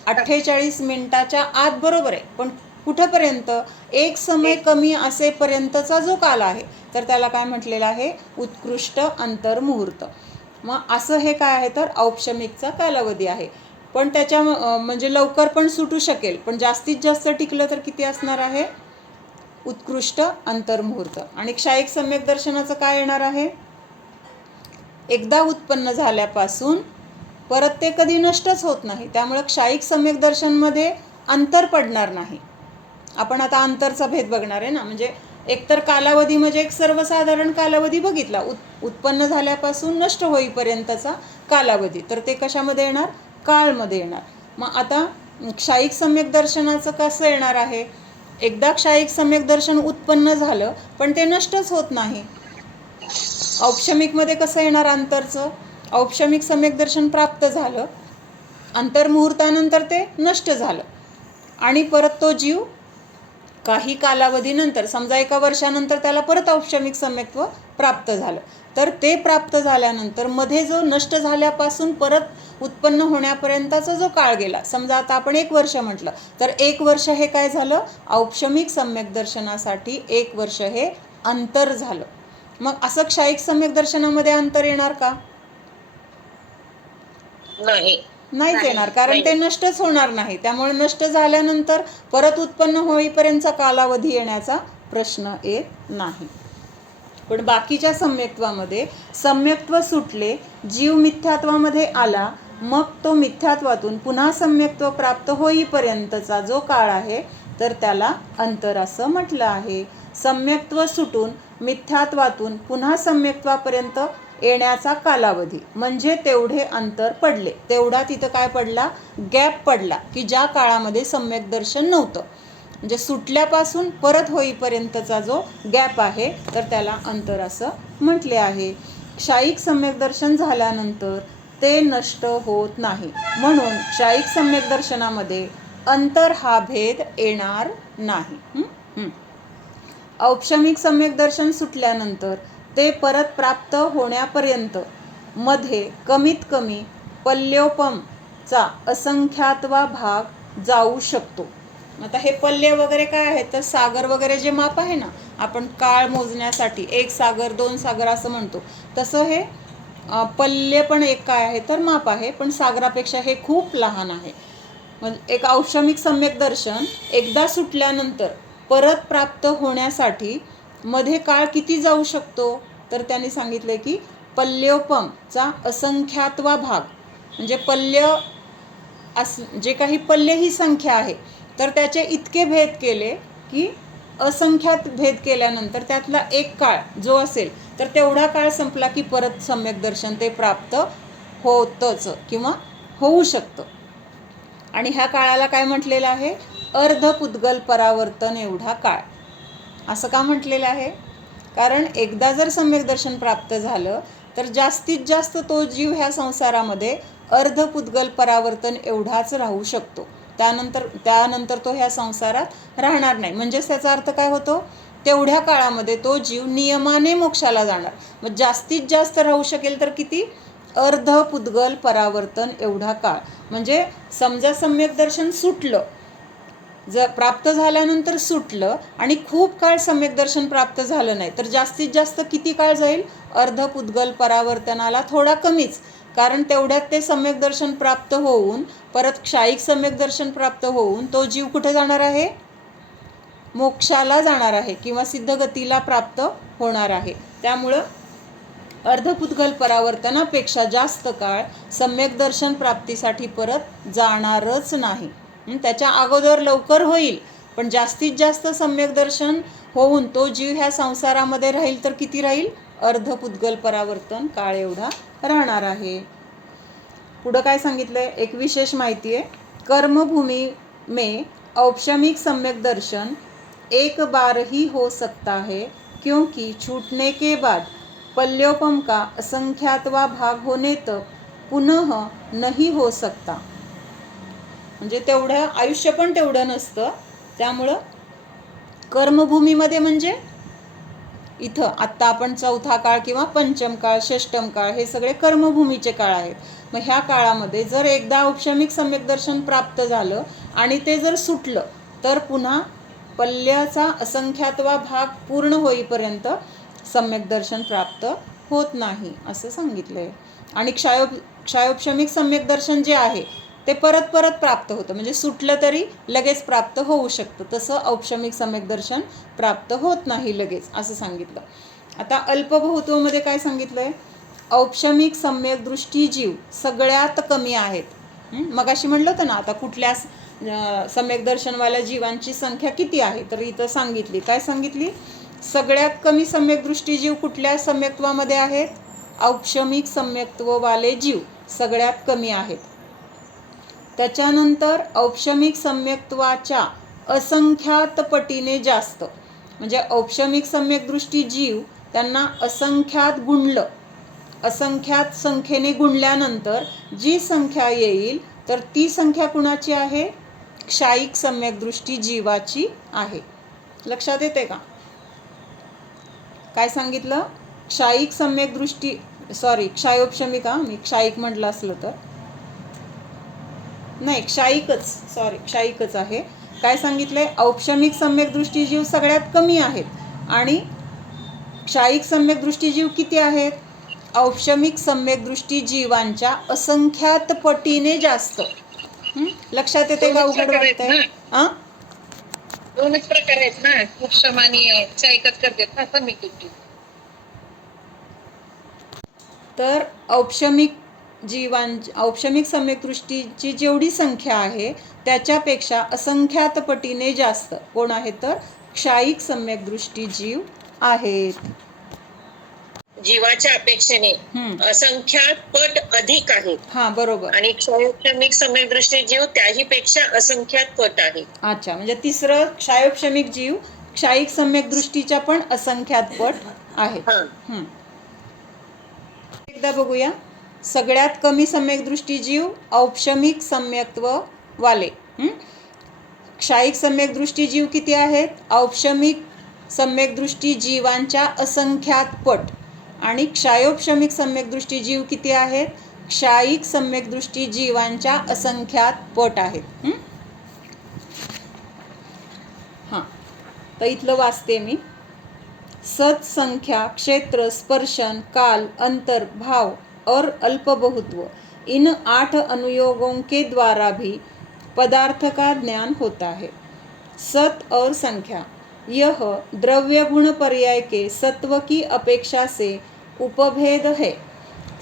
48 मिनिटाच्या आत बरोबर आहे, पण कुठंपर्यंत? एक समय कमी असेपर्यंतचा जो काल आहे, तर त्याला काय म्हटलेलं आहे? उत्कृष्ट अंतर्मुहूर्त. मग असं हे काय आहे? तर औपशमिकचा कालावधी आहे. पण त्याच्या म्हणजे लवकर पण सुटू शकेल, पण जास्तीत जास्त टिकलं तर किती असणार आहे? उत्कृष्ट अंतर्मुहूर्त. आणि क्षायिक सम्यक दर्शनाचं काय येणार आहे? एकदा उत्पन्न झाल्यापासून परत ते कधी नष्टच होत नाही, त्यामुळे क्षायिक सम्यक दर्शनमध्ये अंतर पडणार नाही. आपण आता अंतरचा भेद बघणार आहे ना, म्हणजे एकतर कालावधी म्हणजे एक सर्वसाधारण कालावधी बघितला, उत्पन्न झाल्यापासून नष्ट होईपर्यंतचा कालावधी, तर ते कशामध्ये येणार? काळमध्ये येणार. मग आता क्षायिक सम्यक दर्शनाचं कसं येणार आहे? एकदा क्षायिक सम्यक दर्शन उत्पन्न झालं पण ते नष्टच होत नाही. औपशमिकमध्ये कसं येणार अंतरचं? औपशमिक सम्यक दर्शन प्राप्त झालं, अंतर्मुहूर्तानंतर ते नष्ट झालं, आणि परत तो जीव काही कालावधीनंतर, समजा 1 वर्षानंतर त्याला परत औपशमिक सम्यक्त्व प्राप्त झालं, तर ते प्राप्त झाल्यानंतर मध्ये जो नष्ट झाल्यापासून परत उत्पन्न होण्यापर्यंतचा जो काळ गेला, समजा आता आपण 1 वर्ष म्हटलं, तर 1 वर्ष हे काय झालं? औपशमिक सम्यक दर्शनासाठी 1 वर्ष हे अंतर झालं. मग असं क्षायिक सम्यक दर्शनामध्ये अंतर येणार का? नाहीच येणार, कारण ते नष्टच होणार नाही. त्यामुळे नष्ट झाल्यानंतर परत उत्पन्न होईपर्यंतचा कालावधी येण्याचा प्रश्न येत नाही. पण बाकीच्या सम्यक्त्वामध्ये सम्यक्त्व सुटले, जीव मिथ्यात्वामध्ये आला, मग तो मिथ्यात्वातून पुन्हा सम्यक्त्व प्राप्त होईपर्यंतचा जो काळ आहे, तर त्याला अंतर असं म्हटलं आहे. सम्यक्त्व सुटून मिथ्यात्वातून पुन्हा सम्यक्त्वापर्यंत येण्याचा कालावधी म्हणजे तेवढे अंतर पडले, तेवढा तिथं काय पडला? गॅप पडला, की ज्या काळामध्ये सम्यक दर्शन नव्हतं. म्हणजे सुटल्यापासून परत होईपर्यंतचा जो गॅप आहे, तर त्याला अंतर असं म्हटले आहे. क्षायिक सम्यक दर्शन झाल्यानंतर ते नष्ट होत नाही, म्हणून क्षायिक सम्यक दर्शनामध्ये अंतर हा भेद येणार नाही. औपशमिक सम्यक दर्शन सुटल्यानंतर ते परत प्राप्त होण्यापर्यंत मध्ये कमीत कमी पल्योपमचा असंख्यातवा भाग जाऊ शकतो. आता हे पल्य वगैरे काय आहे तर सागर वगैरे जे माप आहे ना, आपण काळ मोजण्यासाठी 1 सागर 2 सागर असं म्हणतो, तसं हे पल्य पण एक काय आहे तर माप आहे, पण सागरापेक्षा हे खूप लहान आहे. म्हणजे एक औपशमिक सम्यक दर्शन एकदा सुटल्यानंतर परत प्राप्त होण्यासाठी मध्ये काळ किती जाऊ शकतो तर त्यांनी सांगितलं की पल्योपमचा असंख्यातवा भाग, म्हणजे पल्य जे काही पल्य ही संख्या आहे तर त्याचे इतके भेद केले की असंख्यात भेद केल्यानंतर त्यातला एक काळ जो असेल तर तेवढा काळ संपला की परत सम्यक दर्शन ते प्राप्त होतंच किंवा होऊ शकतं. आणि ह्या काळाला काय म्हटलेलं आहे, अर्धपुद्गल परावर्तन एवढा काळ. असं का म्हटलेलं आहे, कारण एकदा जर सम्यक दर्शन प्राप्त झालं तर जास्तीत जास्त तो जीव ह्या संसारामध्ये अर्धपुद्गल परावर्तन एवढाच राहू शकतो. त्यानंतर तो ह्या संसारात राहणार नाही. म्हणजेच त्याचा अर्थ काय होतो, तेवढ्या काळामध्ये तो जीव नियमाने मोक्षाला जाणार. मग जास्तीत जास्त राहू शकेल तर किती, अर्धपुद्गल परावर्तन एवढा काळ. म्हणजे समजा सम्यक दर्शन सुटलं, जर प्राप्त झाल्यानंतर सुटलं आणि खूप काळ सम्यक दर्शन प्राप्त झालं नाही तर जास्तीत जास्त किती काळ जाईल, अर्धपुद्गल परावर्तनाला थोडा कमीच. कारण तेवढ्यात ते सम्यक दर्शन प्राप्त होऊन परत क्षायिक सम्यक दर्शन प्राप्त होऊन तो जीव कुठे जाणार आहे, मोक्षाला जाणार आहे किंवा सिद्धगतीला प्राप्त होणार आहे. त्यामुळं अर्धपुद्गल परावर्तनापेक्षा जास्त काळ सम्यक दर्शन प्राप्तीसाठी परत जाणारच नाही. त्याच्या अगोदर लवकर होईल, पण जास्तीत जास्त सम्यक दर्शन होऊन तो जीव ह्या संसारामध्ये राहील तर किती राहील, अर्धपुद्गल परावर्तन काळ एवढा राहणार आहे. पुढं काय सांगितलंय, एक विशेष माहिती आहे. कर्मभूमि में औपशमिक सम्यक दर्शन एक बार ही हो सकता है, क्योंकि छूटने के बाद पल्योपम का असंख्यातवा भाग होने तक पुनः नहीं हो सकता. म्हणजे तेवढं आयुष्य पण तेवढं नसतं. त्यामुळं कर्मभूमीमध्ये म्हणजे इथं आत्ता आपण चौथा काळ किंवा पंचम काळ, षष्टम काळ हे सगळे कर्मभूमीचे काळ आहेत. मग ह्या काळामध्ये जर एकदा औपशमिक सम्यक दर्शन प्राप्त झालं आणि ते जर सुटलं तर पुन्हा पल्ल्याचा असंख्यातवा भाग पूर्ण होईपर्यंत सम्यक दर्शन प्राप्त होत नाही असं सांगितलंय. आणि क्षायोपशमिक सम्यक दर्शन जे आहे ते परत परत प्राप्त होतं, म्हणजे सुटलं तरी लगेच प्राप्त होऊ शकतं. तसं औपशमिक सम्यक दर्शन प्राप्त होत नाही लगेच असं सांगितलं. आता अल्पबहुत्वमध्ये काय सांगितलंय, औपशमिक सम्यक दृष्टी जीव सगळ्यात कमी आहेत. मगाशी म्हणलं होतं ना, आता कुठल्या सम्यक दर्शनवाल्या जीवांची संख्या किती आहे तर इथं सांगितली. काय सांगितली, सगळ्यात कमी सम्यक दृष्टी जीव कुठल्या सम्यक्त्वामध्ये आहेत, औपशमिक सम्यक्त्ववाले जीव सगळ्यात कमी आहेत. त्याच्यानंतर औपशमिक सम्यक्त्वाच्या असंख्यात पटीने जास्त, म्हणजे औपशमिक सम्यक दृष्टी जीव त्यांना असंख्यात गुणलं, असंख्यात संख्येने गुणल्यानंतर जी संख्या येईल तर ती संख्या कुणाची आहे, क्षायिक सम्यक दृष्टी जीवाची आहे. लक्षात येते का, काय सांगितलं, क्षायिक सम्यक दृष्टी क्षायोपशमिक, मी क्षायिक म्हटलं असलं तर नाही, क्षायिकच आहे. काय सांगितलंय, औपशमिक सम्यक दृष्टी जीव सगळ्यात कमी आहेत आणि क्षायिक सम्यक दृष्टी जीव किती आहेत, औपशमिक सम्यक दृष्टी जीवांच्या असंख्यात पटीने जास्त. लक्षात येते का, उघड वाटतंय? दोनच प्रकार आहेत ना, उपशम आणि क्षायिकच करतात ना सम्यक दृष्टी. तर औपशमिक सम्यक दृष्टीची जेवढी संख्या आहे त्याच्यापेक्षा असंख्यात पटीने जास्त कोण आहेत तर क्षायिक सम्यक दृष्टी जीव आहेत. जीवाच्या अपेक्षेने असंख्यात पट अधिक आहेत. हा बरोबर. आणि क्षायोपशमिक सम्यक दृष्टी जीव त्याही पेक्षा असंख्यात पट आहे. अच्छा, म्हणजे तिसरं क्षायोपशमिक जीव क्षायिक सम्यक दृष्टीच्या पण असंख्यात पट आहेत. एकदा बघूया, सगळ्यात कमी सम्यक दृष्टी जीव औपशमिक सम्यक्त्व वाले. क्षायिक सम्यकदृष्टी जीव किती आहेत? औपशमिक सम्यकदृष्टी जीवांच्या असंख्यात पट. आणि क्षायोपशमिक सम्यकदृष्टी जीव किती आहेत? क्षायिक सम्यकदृष्टी जीवांच्या असंख्यात पट आहेत. हां, तर इथलं वाचते मी. सत, संख्या, क्षेत्र, स्पर्शन, काल, अंतर, भाव और अल्पबहुत्व इन 8 अनुयोगों के द्वारा भी पदार्थ का ज्ञान होता है. सत और संख्या यह द्रव्य गुण पर्याय के सत्व की अपेक्षा से उपभेद है.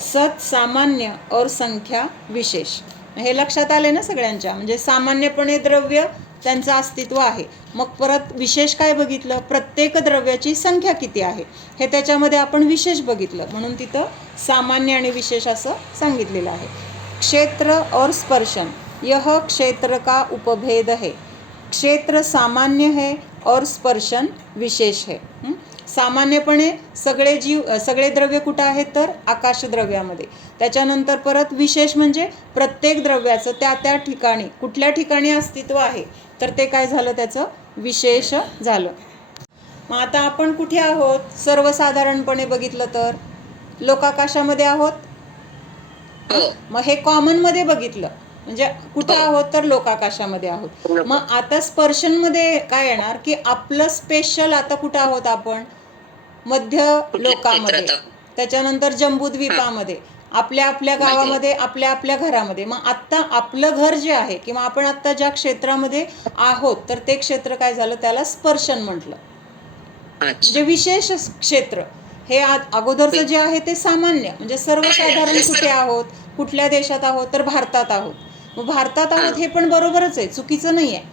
सत सामान्य और संख्या विशेष. हे लक्षात आले ना सगळ्यांच्या? म्हणजे सामान्यपणे द्रव्य त्यांचं अस्तित्व आहे. मग परत विशेष काय बघितलं? प्रत्येक द्रव्याची संख्या किती आहे हे त्याच्यामध्ये आपण विशेष बघितलं, म्हणून तिथं सामान्य आणि विशेष असं सांगितलेलं आहे. क्षेत्र और स्पर्शन यह क्षेत्र का उपभेद है. क्षेत्र सामान्य है और स्पर्शन विशेष है. सामान्यपणे सगळे द्रव्य कुठं आहेत? तर आकाशद्रव्यामध्ये. त्याच्यानंतर परत विशेष म्हणजे प्रत्येक द्रव्याचं त्या ठिकाणी कुठल्या ठिकाणी अस्तित्व आहे, तर ते काय झालं? त्याचं विशेष झालं. मग आता आपण कुठे आहोत? सर्वसाधारणपणे बघितलं तर लोकाकाशामध्ये आहोत. मग हे कॉमनमध्ये बघितलं म्हणजे कुठं आहोत? तर लोकाकाशामध्ये आहोत. मग आता स्पर्शनमध्ये काय येणार की आपलं स्पेशल आता कुठं आहोत आपण? मध्य लोकामध्ये, त्याच्यानंतर जम्बूद्वीपामध्ये, आपल्या गावामध्ये, आपल्या घरामध्ये. मग आत्ता आपलं घर जे आहे किंवा आपण आत्ता ज्या क्षेत्रामध्ये आहोत तर ते क्षेत्र काय झालं? त्याला स्पर्शन म्हटलं. म्हणजे विशेष क्षेत्र. हे अगोदरचं जे आहे ते सामान्य म्हणजे सर्वसाधारण. कुठे आहोत? कुठल्या देशात आहोत? तर भारतात आहोत. मग भारतात आहोत हे पण बरोबरच आहे, चुकीचं नाही आहे.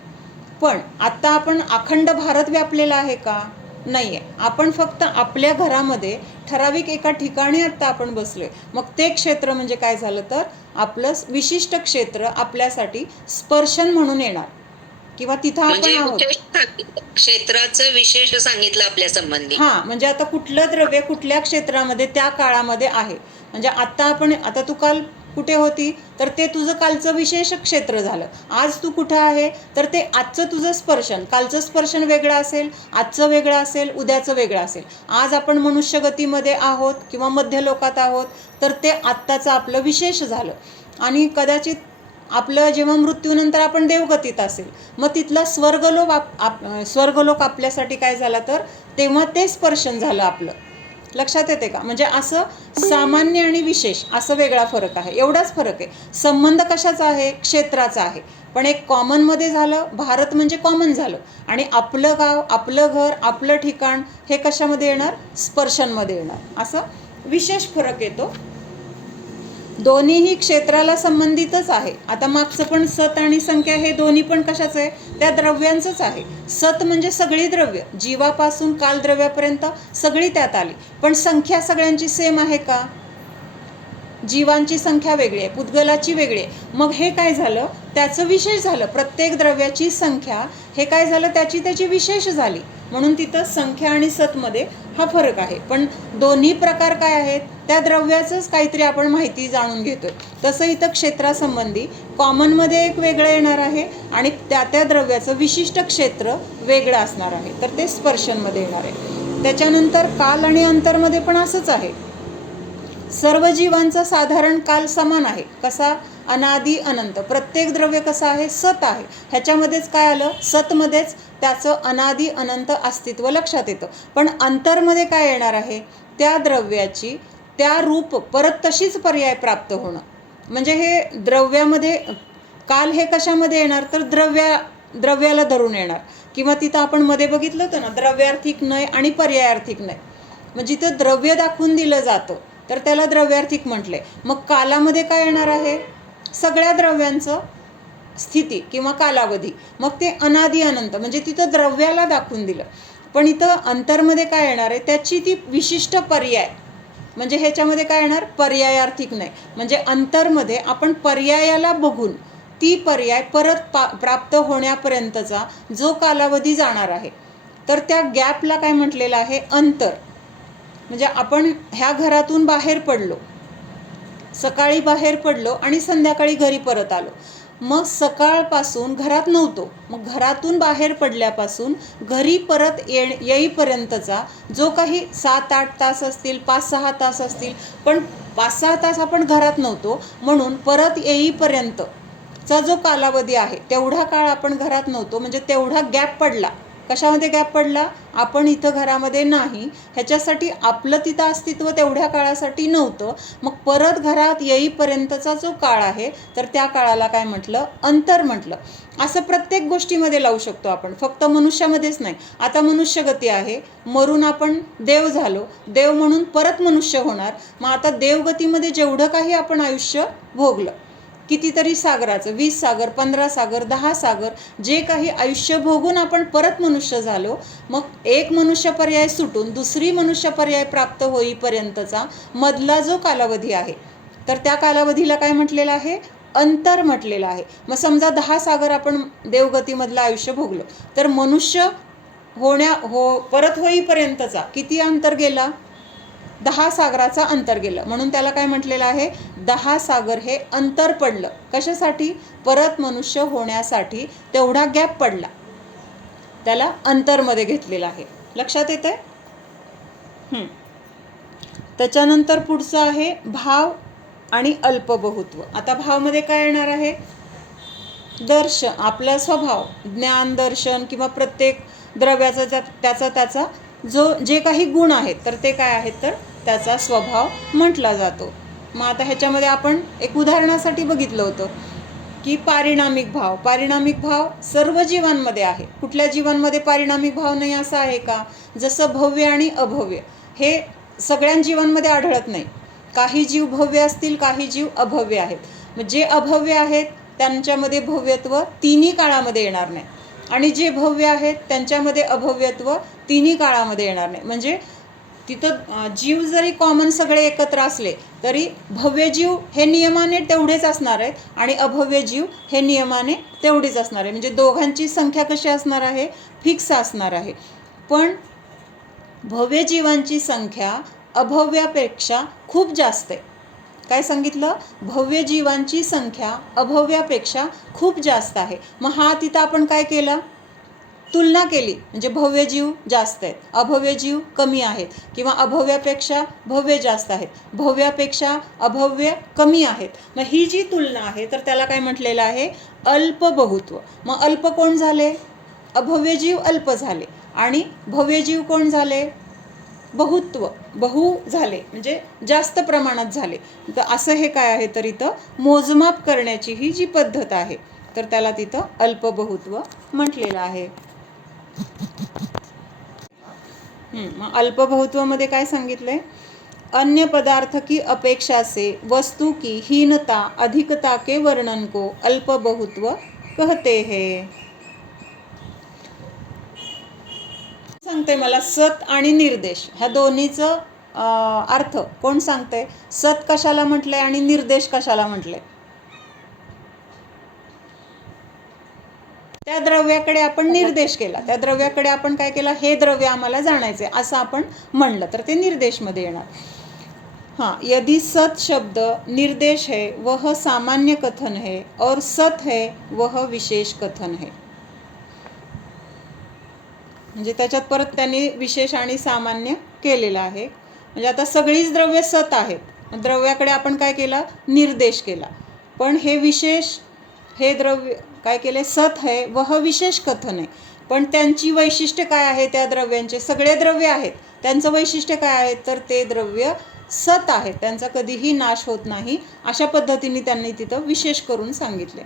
पण आत्ता आपण अखंड भारत व्यापलेला आहे का? नाही आहे. आपण फक्त आपल्या घरामध्ये ठराविक एका ठिकाणी आत्ता आपण बसलोय. मग ते क्षेत्र म्हणजे काय झालं? तर आपलं विशिष्ट क्षेत्र आपल्यासाठी स्पर्शन म्हणून येणार किंवा तिथं आपण आहोत. क्षेत्राचं विशेष सांगितलं आपल्या संबंधी. हां, म्हणजे आता कुठलं द्रव्य कुठल्या क्षेत्रामध्ये त्या काळामध्ये आहे. म्हणजे आता तू काल कुठे होती? तर ते तुझं कालचं विशेष क्षेत्र झालं. आज तू कुठं आहे? तर ते आजचं तुझं स्पर्शन. कालचं स्पर्शन वेगळं असेल, आजचं वेगळं असेल, उद्याचं वेगळं असेल. आज आपण मनुष्यगतीमध्ये आहोत किंवा मध्य लोकात आहोत तर ते आत्ताचं आपलं विशेष झालं. आणि कदाचित आपलं जेव्हा मृत्यूनंतर आपण देवगतीत असेल मग तिथला स्वर्गलोक आपल्यासाठी काय झाला? तर तेव्हा ते स्पर्शन झालं आपलं. लक्षात येते का? म्हणजे असं सामान्य आणि विशेष असं वेगळा फरक आहे. एवढाच फरक आहे. संबंध कशाचा आहे? क्षेत्राचा आहे. पण एक कॉमनमध्ये झालं. भारत म्हणजे कॉमन झालं. आणि आपलं गाव, आपलं घर, आपलं ठिकाण हे कशामध्ये येणार? स्पर्शनमध्ये येणार. असं विशेष फरक येतो. दोन्हीही क्षेत्राला संबंधितच आहे. आता मागचं पण सत आणि संख्या हे दोन्ही पण कशाचं आहे? त्या द्रव्यांचंच आहे. सत म्हणजे सगळी द्रव्य, जीवापासून कालद्रव्यापर्यंत सगळी त्यात आली. पण संख्या सगळ्यांची सेम आहे का? जीवांची संख्या वेगळी आहे, पुद्गलाची वेगळी आहे. मग हे काय झालं? त्याचं विशेष झालं. प्रत्येक द्रव्याची संख्या हे काय झालं? त्याची विशेष झाली. म्हणून तिथं संख्या आणि सतमध्ये हा फरक आहे. पण दोन्ही प्रकार काय आहेत? त्या द्रव्याचंच काहीतरी आपण माहिती जाणून घेतोय. तसं इथं क्षेत्रासंबंधी कॉमनमध्ये एक वेगळं येणार आहे आणि त्या द्रव्याचं विशिष्ट क्षेत्र वेगळं असणार आहे, तर ते स्पर्शनमध्ये येणार आहे. त्याच्यानंतर काल आणि अंतरमध्ये पण असंच आहे. सर्व जीवांचा साधारण काल समान आहे. कसा? अनादि अनंत. प्रत्येक द्रव्य कसं आहे? सत आहे. ह्याच्यामध्येच काय आलं? सतमध्येच त्याचं अनादि अनंत अस्तित्व लक्षात येतं. पण अंतरमध्ये काय येणार आहे? त्या द्रव्याची त्या रूप परत तशीच पर्याय प्राप्त होणं. म्हणजे हे द्रव्यामध्ये काल हे कशामध्ये येणार? तर द्रव्याला धरून येणार. किंवा तिथं आपण मध्ये बघितलं होतं ना, द्रव्यार्थिक नय आणि पर्यायार्थिक नय. म्हणजे जिथं द्रव्य दाखवून दिलं जातं तर त्याला द्रव्यार्थिक म्हटलंय. मग कालामध्ये काय येणार आहे? सगळ्या द्रव्यांचं स्थिती किंवा कालावधी. मग ते अनादि अनंत म्हणजे तिथं द्रव्याला दाखवून दिलं. पण इथं अंतरमध्ये काय येणार आहे? त्याची ती विशिष्ट पर्याय. म्हणजे ह्याच्यामध्ये काय येणार? पर्यायार्थिक नाही. म्हणजे अंतरमध्ये आपण पर्यायाला बघून ती पर्याय परत प्राप्त होण्यापर्यंतचा जो कालावधी जाणार आहे तर त्या गॅपला काय म्हटलेलं आहे? अंतर. म्हणजे आपण ह्या घरातून बाहेर पडलो, सकाळी बाहेर पडलो आणि संध्याकाळी घरी परत आलो. मग सकाळपासून घरात नव्हतो, मग घरातून बाहेर पडल्यापासून घरी परत येईपर्यंतचा जो काही 7-8 तास असतील, 5-6 तास असतील, पण 5-6 तास आपण घरात नव्हतो, म्हणून परत येईपर्यंतचा जो कालावधी आहे तेवढा काळ आपण घरात नव्हतो, म्हणजे तेवढा गॅप पडला. कशामध्ये गॅप पडला? आपण इथं घरामध्ये नाही, ह्याच्यासाठी आपलं तिथं अस्तित्व तेवढ्या काळासाठी नव्हतं. मग परत घरात येईपर्यंतचा जो काळ आहे तर त्या काळाला काय म्हटलं? अंतर म्हटलं. असं प्रत्येक गोष्टीमध्ये लावू शकतो आपण, फक्त मनुष्यामध्येच नाही. आता मनुष्यगती आहे, मरून आपण देव झालो, देव म्हणून परत मनुष्य होणार. मग आता देवगतीमध्ये जेवढं काही आपण आयुष्य भोगलं, कितीतरी सागराचं, 20 सागर, 15 सागर, 10 सागर, जे काही आयुष्य भोगून आपण परत मनुष्य झालो, मग एक मनुष्य पर्याय सुटून दुसरी मनुष्य पर्याय प्राप्त होईपर्यंतचा मधला जो कालावधी आहे तर त्या कालावधीला काय म्हटलेलं आहे? अंतर म्हटलेलं आहे. मग समजा 10 सागर आपण देवगतीमधलं आयुष्य भोगलो, तर मनुष्य परत होईपर्यंतचा किती अंतर गेला? 10 सागराचा अंतर गेलं, म्हणून त्याला काय म्हटलेलं आहे? 10 सागर हे अंतर पडलं. कशासाठी? परत मनुष्य होण्यासाठी तेवढा गॅप पडला, त्याला अंतरमध्ये घेतलेला आहे. लक्षात येतंय? त्याच्यानंतर पुढचं आहे भाव आणि अल्पबहुत्व. आता भावमध्ये काय येणार आहे? दर्शन, आपला स्वभाव, ज्ञान, दर्शन किंवा प्रत्येक द्रव्याचा त्याचा जे काही गुण आहेत तर ते काय आहेत? तर त्याचा स्वभाव म्हटला जातो. मग आता ह्याच्यामध्ये आपण एक उदाहरणासाठी बघितलं होतं की पारिणामिक भाव सर्व जीवांमध्ये आहे. कुठल्या जीवांमध्ये पारिणामिक भाव नाही असं आहे का? जसं भव्य आणि अभव्य हे सगळ्या जीवांमध्ये आढळत नाही. काही जीव भव्य असतील, काही जीव अभव्य आहेत. मग जे अभव्य आहेत त्यांच्यामध्ये भव्यत्व तिन्ही काळामध्ये येणार नाही, आणि जे भव्य आहेत त्यांच्यामध्ये अभव्यत्व तिन्ही काळामध्ये येणार नाही. म्हणजे तिथं जीव जरी कॉमन सगळे एकत्र असले तरी भव्य जीव हे नियमाने तेवढेच असणार आहेत आणि अभव्य जीव हे नियमाने तेवढेच असणार आहे. म्हणजे दोघांची संख्या कशी असणार आहे? फिक्स असणार आहे. पण भव्य जीवांची संख्या अभव्यापेक्षा खूप जास्त आहे. काय सांगितलं? भव्य जीवांची संख्या अभव्यापेक्षा खूप जास्त आहे. मग हा तिथं आपण काय केलं? तुलना केली. म्हणजे भव्य जीव जास्त आहेत, अभव्य जीव कमी आहेत, किंवा अभव्यापेक्षा भव्य जास्त आहेत, भव्यापेक्षा अभव्य कमी आहेत. मग ही जी तुलना आहे तर त्याला काय म्हटलेलं आहे? अल्पबहुत्व. मग अल्प कोण झाले? अभव्य जीव अल्प झाले, आणि भव्य जीव कोण झाले? बहु झाले, म्हणजे जास्त प्रमाणात झाले. तर असं हे काय आहे? तर इथं मोजमाप करण्याची ही जी पद्धत आहे तर त्याला तिथं अल्पबहुत्व म्हटलेलं आहे. मग अल्पबहुत्वामध्ये काय सांगितलंय? अन्य पदार्थ की अपेक्षा से वस्तु की हीनता अधिकता के वर्णन को अल्पबहुत्व कहते हैं. सांगते मला सत आणि निर्देश ह्या दोन्हीचं अर्थ कोण सांगते? सत कशाला म्हटलंय आणि निर्देश कशाला म्हटलंय? त्या द्रव्याकडे आपण निर्देश केला, त्या द्रव्याकडे आपण काय केला? हे द्रव्य आम्हाला जाणायचे असं आपण म्हणलं तर ते निर्देशमध्ये येणार. हाँ, यदि सत शब्द निर्देश है वह सामान्य कथन है और सत है वह विशेष कथन है. म्हणजे त्याच्यात परत त्यांनी विशेष आणि सामान्य केलेलं आहे. म्हणजे आता सगळीच द्रव्य सत आहेत, द्रव्याकडे आपण काय केला? निर्देश केला. पण हे विशेष, हे द्रव्य काय केले? सत है वह विशेष कथन आहे. पण त्यांची वैशिष्ट्य काय आहे? त्या द्रव्यांचे, सगळे द्रव्य आहेत, त्यांचं वैशिष्ट्य काय आहे? तर ते द्रव्य सत आहेत, त्यांचा कधीही नाश होत नाही. अशा पद्धतीने त्यांनी तिथं विशेष करून सांगितले.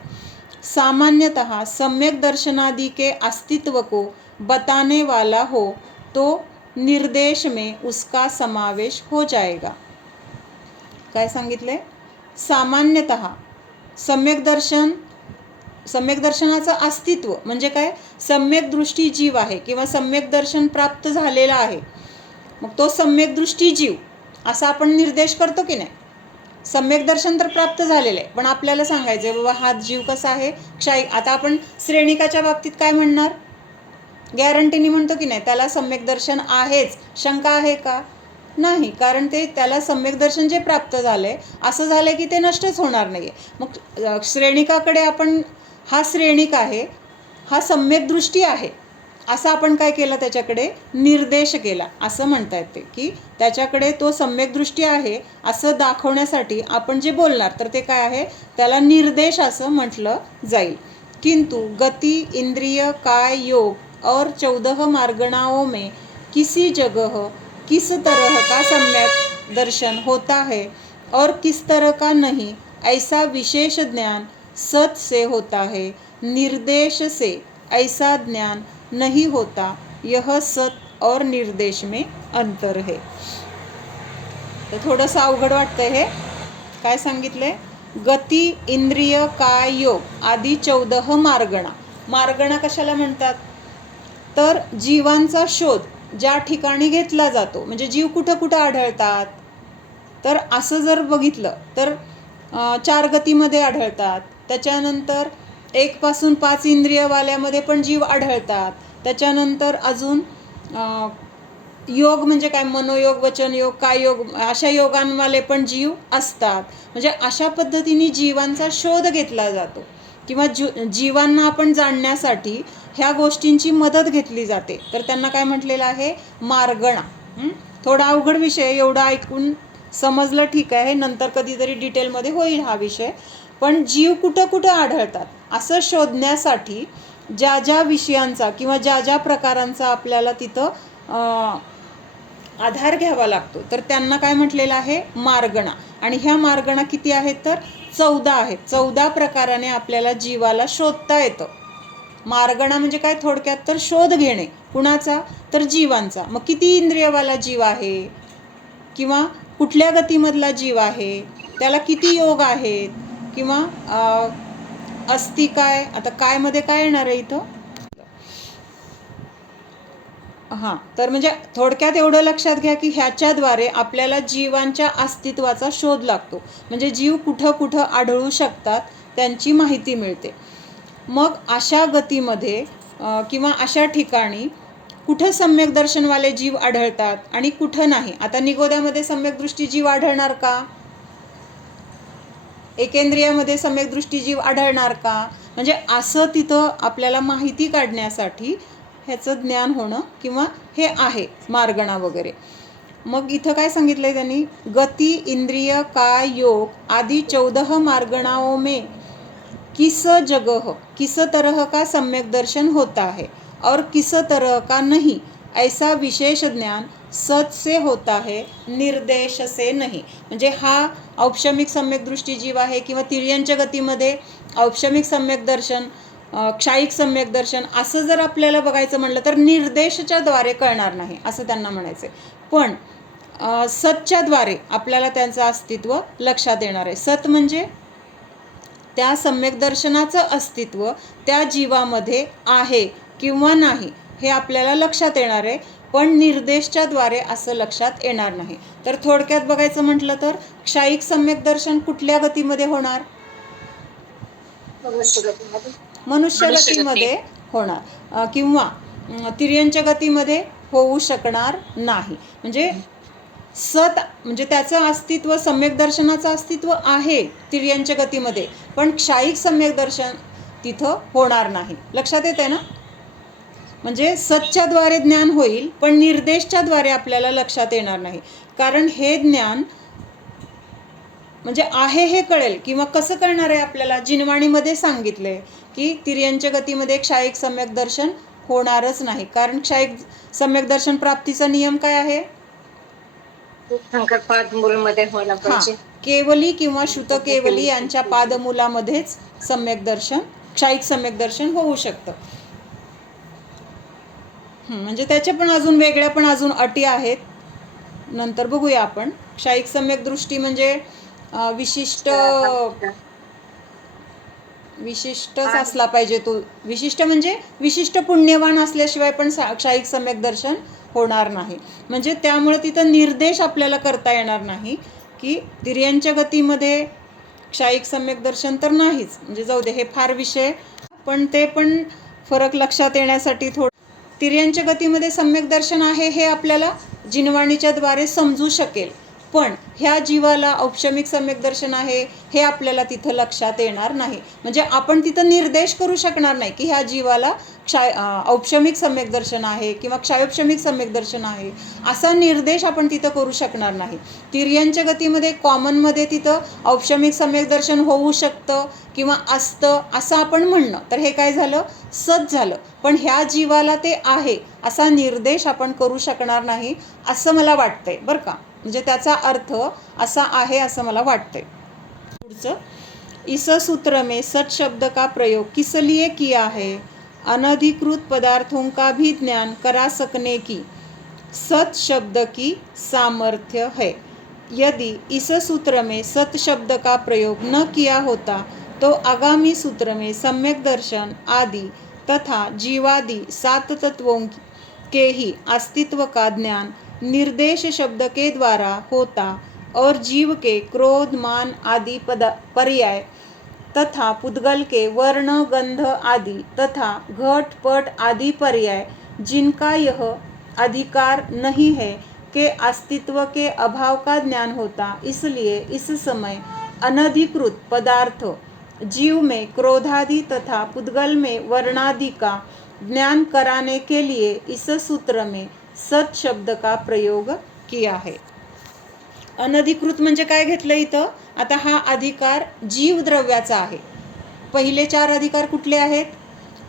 सामान्यतः सम्यक दर्शनादि के अस्तित्व को बताने वाला हो तो निर्देश में उसका समावेश हो जाएगा. काय सांगितले? सामान्यतः सम्यक दर्शनाचं अस्तित्व म्हणजे काय? सम्यक दृष्टी जीव आहे किंवा सम्यक दर्शन प्राप्त झालेला आहे, मग तो सम्यक दृष्टी जीव असा आपण निर्देश करतो की नाही? सम्यक दर्शन तर प्राप्त झालेलं आहे, पण आपल्याला सांगायचं बाबा हा जीव कसा आहे? क्षयी. आता आपण श्रेणिकाच्या बाबतीत काय म्हणणार? गॅरंटीनी म्हणतो की नाही त्याला सम्यक दर्शन आहेच. शंका आहे का? नाही, कारण ते त्याला सम्यक दर्शन जे प्राप्त झालंय असं झालंय की ते नष्टच होणार नाही आहे. मग श्रेणिकाकडे आपण, हा श्रेणिक आहे, हा सम्यक दृष्टी आहे, असं आपण काय केलं, त्याच्याकडे निर्देश केला असं म्हणता येते. की त्याच्याकडे तो सम्यक दृष्टी आहे असं दाखवण्यासाठी आपण जे बोलणार तर ते काय आहे, त्याला निर्देश असं म्हटलं जाईल. किंतु गति, इंद्रिय, काय, योग और 14 मार्गणाओं में किसी जगह किस तरह का सम्यक दर्शन होता है और किस तरह का नहीं, ऐसा विशेष ज्ञान सत से होता है, निर्देश से ऐसा ज्ञान नहीं होता, यह सत और निर्देश में अंतर है. तर थोडंसं अवघड वाटतंय हे. काय सांगितलंय, गती, इंद्रिय, काय, योग आदी 14 मार्गणा. मार्गणा कशाला म्हणतात, तर जीवांचा शोध ज्या ठिकाणी घेतला जातो, म्हणजे जीव कुठं कुठं आढळतात, तर असं जर बघितलं तर 4 गतीमध्ये आढळतात. त्याच्यानंतर 1 पासून 5 इंद्रियवाल्यामध्ये पण जीव आढळतात. त्याच्यानंतर अजून योग म्हणजे काय, मनोयोग, वचनयोग, काय योग, अशा योगांवाले पण जीव असतात. म्हणजे अशा पद्धतीने जीवांचा शोध घेतला जातो किंवा जीवांना आपण जाणण्यासाठी ह्या गोष्टींची मदत घेतली जाते. तर त्यांना काय म्हटलेलं आहे, मार्गणा. थोडा अवघड विषय, एवढं ऐकून समजलं ठीक आहे, नंतर कधीतरी डिटेलमध्ये होईल हा विषय. पण जीव कुठं कुठं आढळतात असं शोधण्यासाठी ज्या ज्या विषयांचा किंवा ज्या ज्या प्रकारांचा आपल्याला तिथं आधार घ्यावा लागतो तर त्यांना काय म्हटलेलं आहे, मार्गणा. आणि ह्या मार्गणा किती आहेत, तर 14 आहेत. 14 प्रकाराने आपल्याला जीवाला शोधता येतं. मार्गणा म्हणजे काय, थोडक्यात तर शोध घेणे. कुणाचा, तर जीवांचा. मग किती इंद्रियवाला जीव आहे किंवा कुठल्या गतीमधला जीव आहे, त्याला किती योग आहेत, किंवा अस्ति काय, आता काय मध्ये काय येणार आहे इथं, हां, तर म्हणजे थोडक्यात एवढं लक्षात घ्या की ह्याच्याद्वारे आपल्याला जीवांच्या अस्तित्वाचा शोध लागतो. म्हणजे जीव कुठं कुठं आढळू शकतात त्यांची माहिती मिळते. मग अशा गतीमध्ये किंवा अशा ठिकाणी कुठं सम्यक दर्शनवाले जीव आढळतात आणि कुठं नाही. आता निगोद्यामध्ये सम्यक दृष्टी जीव आढळणार का, एकेंद्रियामध्ये सम्यक दृष्टी जीव आढळणार का, म्हणजे असं तिथं आपल्याला माहिती काढण्यासाठी ह्याचं ज्ञान होणं किंवा हे आहे मार्गणा वगैरे. मग इथं काय सांगितलं आहे त्यांनी, गती, इंद्रिय, काय, योग आदि 14 मार्गणाओं में किस जगह किस तरह का सम्यक दर्शन होता है और किस तरह का नहीं, ऐसा विशेष ज्ञान सत से होता है, निर्देश से नहीं. म्हणजे हा औपशमिक सम्यक दृष्टी जीव आहे किंवा तिर्यंच्या गतीमध्ये औपशमिक सम्यक दर्शन, क्षायिक सम्यक दर्शन, असं जर आपल्याला बघायचं म्हटलं तर निर्देशच्या द्वारे कळणार नाही असं त्यांना म्हणायचं आहे. पण सतच्या द्वारे आपल्याला त्यांचं अस्तित्व लक्षात येणार आहे. सत म्हणजे त्या सम्यक दर्शनाचं अस्तित्व त्या जीवामध्ये आहे किंवा नाही हे आपल्याला लक्षात येणार आहे, पण निर्देशच्या द्वारे असं लक्षात येणार नाही. तर थोडक्यात बघायचं म्हटलं तर क्षायिक सम्यक दर्शन कुठल्या गतीमध्ये होणार, मनुष्य गतीमध्ये होणार, किंवा तिर्यंच्या गतीमध्ये होऊ शकणार नाही. म्हणजे सत म्हणजे त्याचं अस्तित्व, सम्यक दर्शनाचं अस्तित्व आहे तिर्यंच्या गतीमध्ये, पण क्षायिक सम्यक दर्शन तिथं होणार नाही. लक्षात येते ना, म्हणजे सतच्या द्वारे ज्ञान होईल पण निर्देशच्या द्वारे आपल्याला लक्षात येणार नाही. कारण हे ज्ञान म्हणजे आहे हे कळेल किंवा कसं कळणार आहे आपल्याला, जिनवाणीमध्ये सांगितलंय की तिर्यंच्या गतीमध्ये क्षायिक सम्यक दर्शन होणारच नाही. कारण क्षायिक सम्यक दर्शन प्राप्तीचा नियम काय आहे, पादमूलमध्ये व्हायला पाहिजे. केवली किंवा श्रुत केवली यांच्या पादमूलामध्येच सम्यक दर्शन, क्षायिक सम्यक दर्शन होऊ शकतं. म्हणजे त्याच्या पण अजून वेगळ्या पण अजून अटी आहेत, नंतर बघूया आपण. क्षायिक सम्यक दृष्टी म्हणजे विशिष्टच असला पाहिजे तो, विशिष्ट म्हणजे विशिष्ट पुण्यवान असल्याशिवाय पण क्षायिक सम्यक दर्शन होणार नाही. म्हणजे त्यामुळे तिथं निर्देश आपल्याला करता येणार नाही की तिर्यंच्या गतीमध्ये क्षायिक सम्यक दर्शन तर नाहीच. म्हणजे जाऊ दे, हे फार विषय, पण ते पण फरक लक्षात येण्यासाठी थोडं, तिर्यंच्या गतीमध्ये सम्यक दर्शन आहे हे आपल्याला जिनवाणीच्या द्वारे समजू शकेल. पण ह्या जीवाला औपशमिक सम्यक दर्शन आहे हे आपल्याला तिथं लक्षात येणार नाही. म्हणजे आपण तिथं निर्देश करू शकणार नाही की ह्या जीवाला औपशमिक सम्यक दर्शन आहे किंवा क्षायोपशमिक सम्यक दर्शन आहे, असा निर्देश आपण तिथं करू शकणार नाही. तिर्यंच्या गतीमध्ये कॉमनमध्ये तिथं औपशमिक सम्यक दर्शन होऊ शकतं किंवा असतं असं आपण म्हणणं, तर हे काय झालं, सत झालं. पण ह्या जीवाला ते आहे असा निर्देश आपण करू शकणार नाही असं मला वाटतंय बरं का. म्हणजे त्याचा अर्थ असा आहे असं मला वाटतंय. पुढचं, इस सूत्र में सत शब्द का प्रयोग किस लिए किया है? अनधिकृत पदार्थों का भी ज्ञान करा सकने की सत शब्द की सामर्थ्य है. यदि इस सूत्र में सत शब्द का प्रयोग न किया होता तो आगामी सूत्र में सम्यक दर्शन आदि तथा जीवादि 7 तत्वों के ही अस्तित्व का ज्ञान निर्देश शब्द के द्वारा होता और जीव के क्रोध मान आदि पर्याय तथा पुद्गल के वर्ण गंध आदि तथा घट पट आदि पर्याय जिनका यह अधिकार नहीं है के अस्तित्व के अभाव का ज्ञान होता. इसलिए इस समय अनधिकृत पदार्थ जीव में क्रोधादि तथा पुद्गल में वर्णादि का ज्ञान कराने के लिए इस सूत्र में सत शब्द का प्रयोग किया है. अनधिकृत म्हणजे काय घेतलं इथं? आता हा अधिकार जीवद्रव्याचा आहे. पहिले 4 अधिकार कुठले आहेत?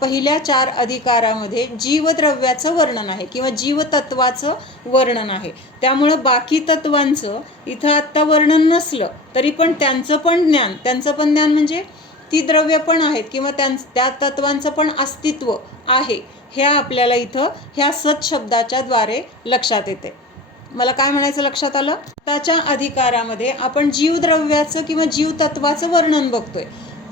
पहिल्या 4 अधिकारामध्ये जीवद्रव्याचं वर्णन आहे किंवा जीवतत्वाचं वर्णन आहे. त्यामुळं बाकी तत्वांचं इथं आत्ता वर्णन नसलं तरी पण त्यांचं पण ज्ञान म्हणजे ती द्रव्य पण आहेत किंवा त्या तत्वांचं पण अस्तित्व आहे हे आपल्याला इथं ह्या सत शब्दाच्या द्वारे लक्षात येते. मला काय म्हणायचं लक्षात आलं? त्याच्या अधिकारामध्ये आपण जीवद्रव्याचं किंवा जीवतत्वाचं वर्णन बघतोय.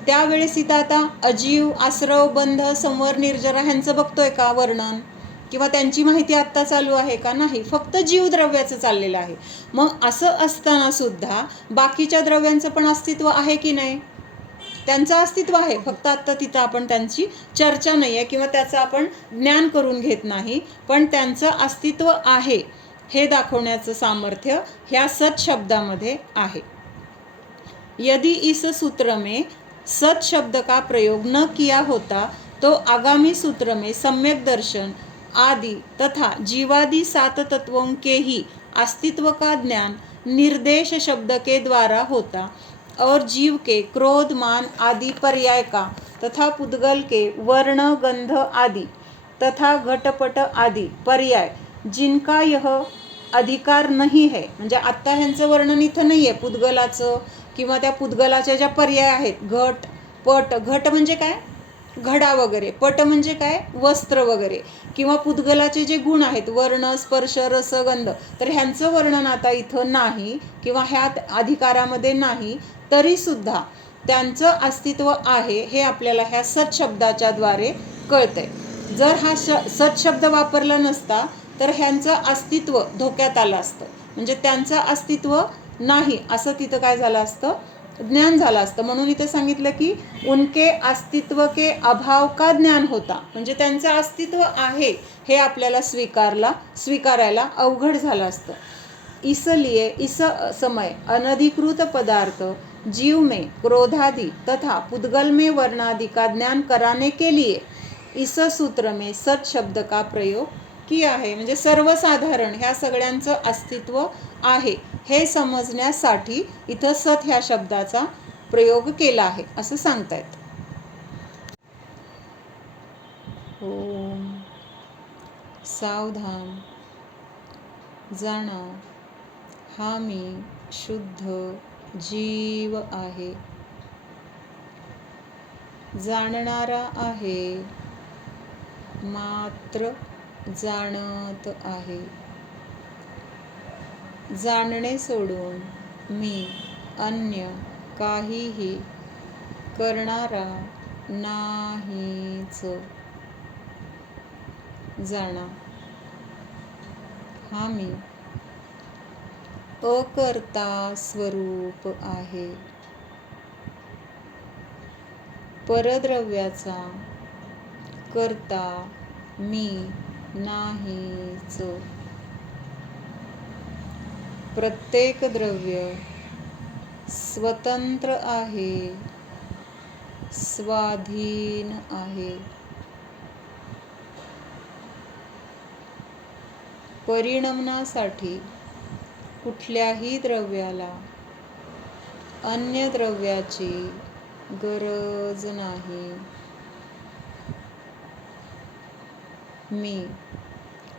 त्यावेळेस इथं आता अजीव, आश्रव, बंध, संवर, निर्जरा ह्यांचं बघतोय का वर्णन? किंवा त्यांची माहिती आत्ता चालू आहे का? नाही, फक्त जीवद्रव्याचं चाललेलं आहे. मग असं असताना सुद्धा बाकीच्या द्रव्यांचं पण अस्तित्व आहे की नाही? त्यांचं अस्तित्व आहे, फक्त आत्ता तिथं आपण त्यांची चर्चा नाही आहे किंवा त्याचं आपण ज्ञान करून घेत नाही, पण त्यांचं अस्तित्व आहे हे दाखवण्याचं सामर्थ्य ह्या सत शब्दामध्ये आहे. यदि इस सूत्र में सत शब्द का प्रयोग न किया होता तो आगामी सूत्र में सम्यक दर्शन आदि तथा जीवादि 7 तत्वों के ही अस्तित्व का ज्ञान निर्देश शब्द के द्वारा होता और जीव के क्रोध मान आदि पर्याय का तथा पुद्गल के वर्ण गंध आदि तथा घटपट आदि पर्याय जिनका यह अधिकार नाही है. म्हणजे आत्ता ह्यांचं वर्णन इथं नाही आहे पुद्गलाचं किंवा त्या पुद्गलाच्या ज्या पर्याय आहेत, घट पट. घट म्हणजे काय? घडा वगैरे. पट म्हणजे काय? वस्त्र वगैरे. किंवा पुद्गलाचे जे गुण आहेत, वर्ण, स्पर्श, रस, गंध, तर ह्यांचं वर्णन आता इथं नाही किंवा ह्या अधिकारामध्ये नाही, तरीसुद्धा त्यांचं अस्तित्व आहे हे आपल्याला ह्या सत शब्दाच्या द्वारे कळतंय. जर हा सत शब्द वापरला नसता तर ह्यांचं अस्तित्व धोक्यात आलं असतं. म्हणजे त्यांचं अस्तित्व नाही असं तिथं काय झालं असतं? ज्ञान झालं असतं. म्हणून इथे सांगितलं की उनके अस्तित्व के अभाव का ज्ञान होता. म्हणजे त्यांचं अस्तित्व आहे हे आपल्याला स्वीकारायला अवघड झालं असतं. इसलिए इस समय अनधिकृत पदार्थ जीव में क्रोधादि तथा पुद्गल में वर्णादि का ज्ञान कराने के लिए इस सूत्र में सत शब्द का प्रयोग किया है. म्हणजे सर्वसाधारण ह्या सगळ्यांचं अस्तित्व आहे हे समजण्यासाठी इथं सत ह्या शब्दाचा प्रयोग केला आहे असं सांगतायत. ओम सावधान जाणा हा मी शुद्ध जीव आहे, जाणणारा आहे, मात्र जाणत आहे. जाणणे सोडून मी अन्य काहीही करणारा नाहीच. जाणा हा मी अकर्ता स्वरूप आहे, परद्रव्याचा कर्ता मी नाहीच. प्रत्येक द्रव्य स्वतंत्र आहे, स्वाधीन आहे. परिणमनासाठी कुठल्याही द्रव्याला अन्य द्रव्याची गरज नाही. मी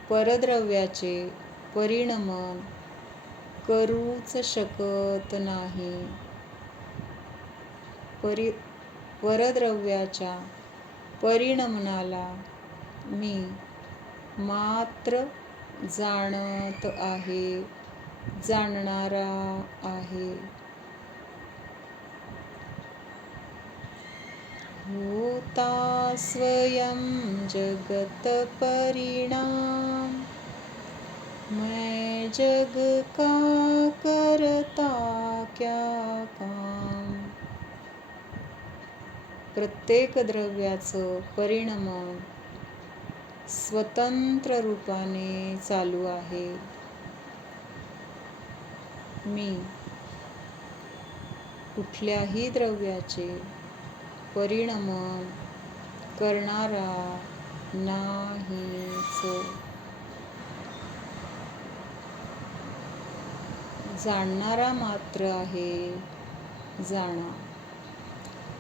परद्रव्याचे परिणमन करूच शकत नाही. परद्रव्याच्या परिणमनाला मी मात्र जाणत आहे, जाणणारा आहे. होता स्वयं जगत परिणाम, मैं जग का करता क्या काम. प्रत्येक द्रव्याचं परिणमन स्वतंत्र रूपाने चालू आहे. मी कुठल्याही द्रव्याचे परिणमन करणारा नाहीच. जाणणारा मात्र आहे, जाणा.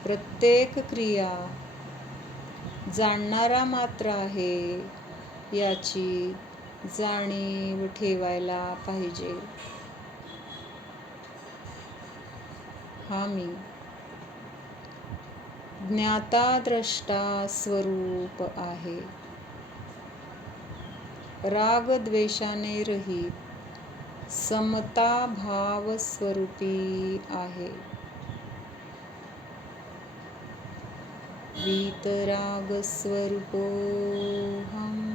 प्रत्येक क्रिया जाणणारा मात्र आहे याची जाणीव ठेवायला पाहिजे. हा मी ज्ञाता द्रष्टा स्वरूप आहे. राग द्वेषाने रहित समता भाव स्वरूपी आहे. वीतराग स्वरूपोऽहम्.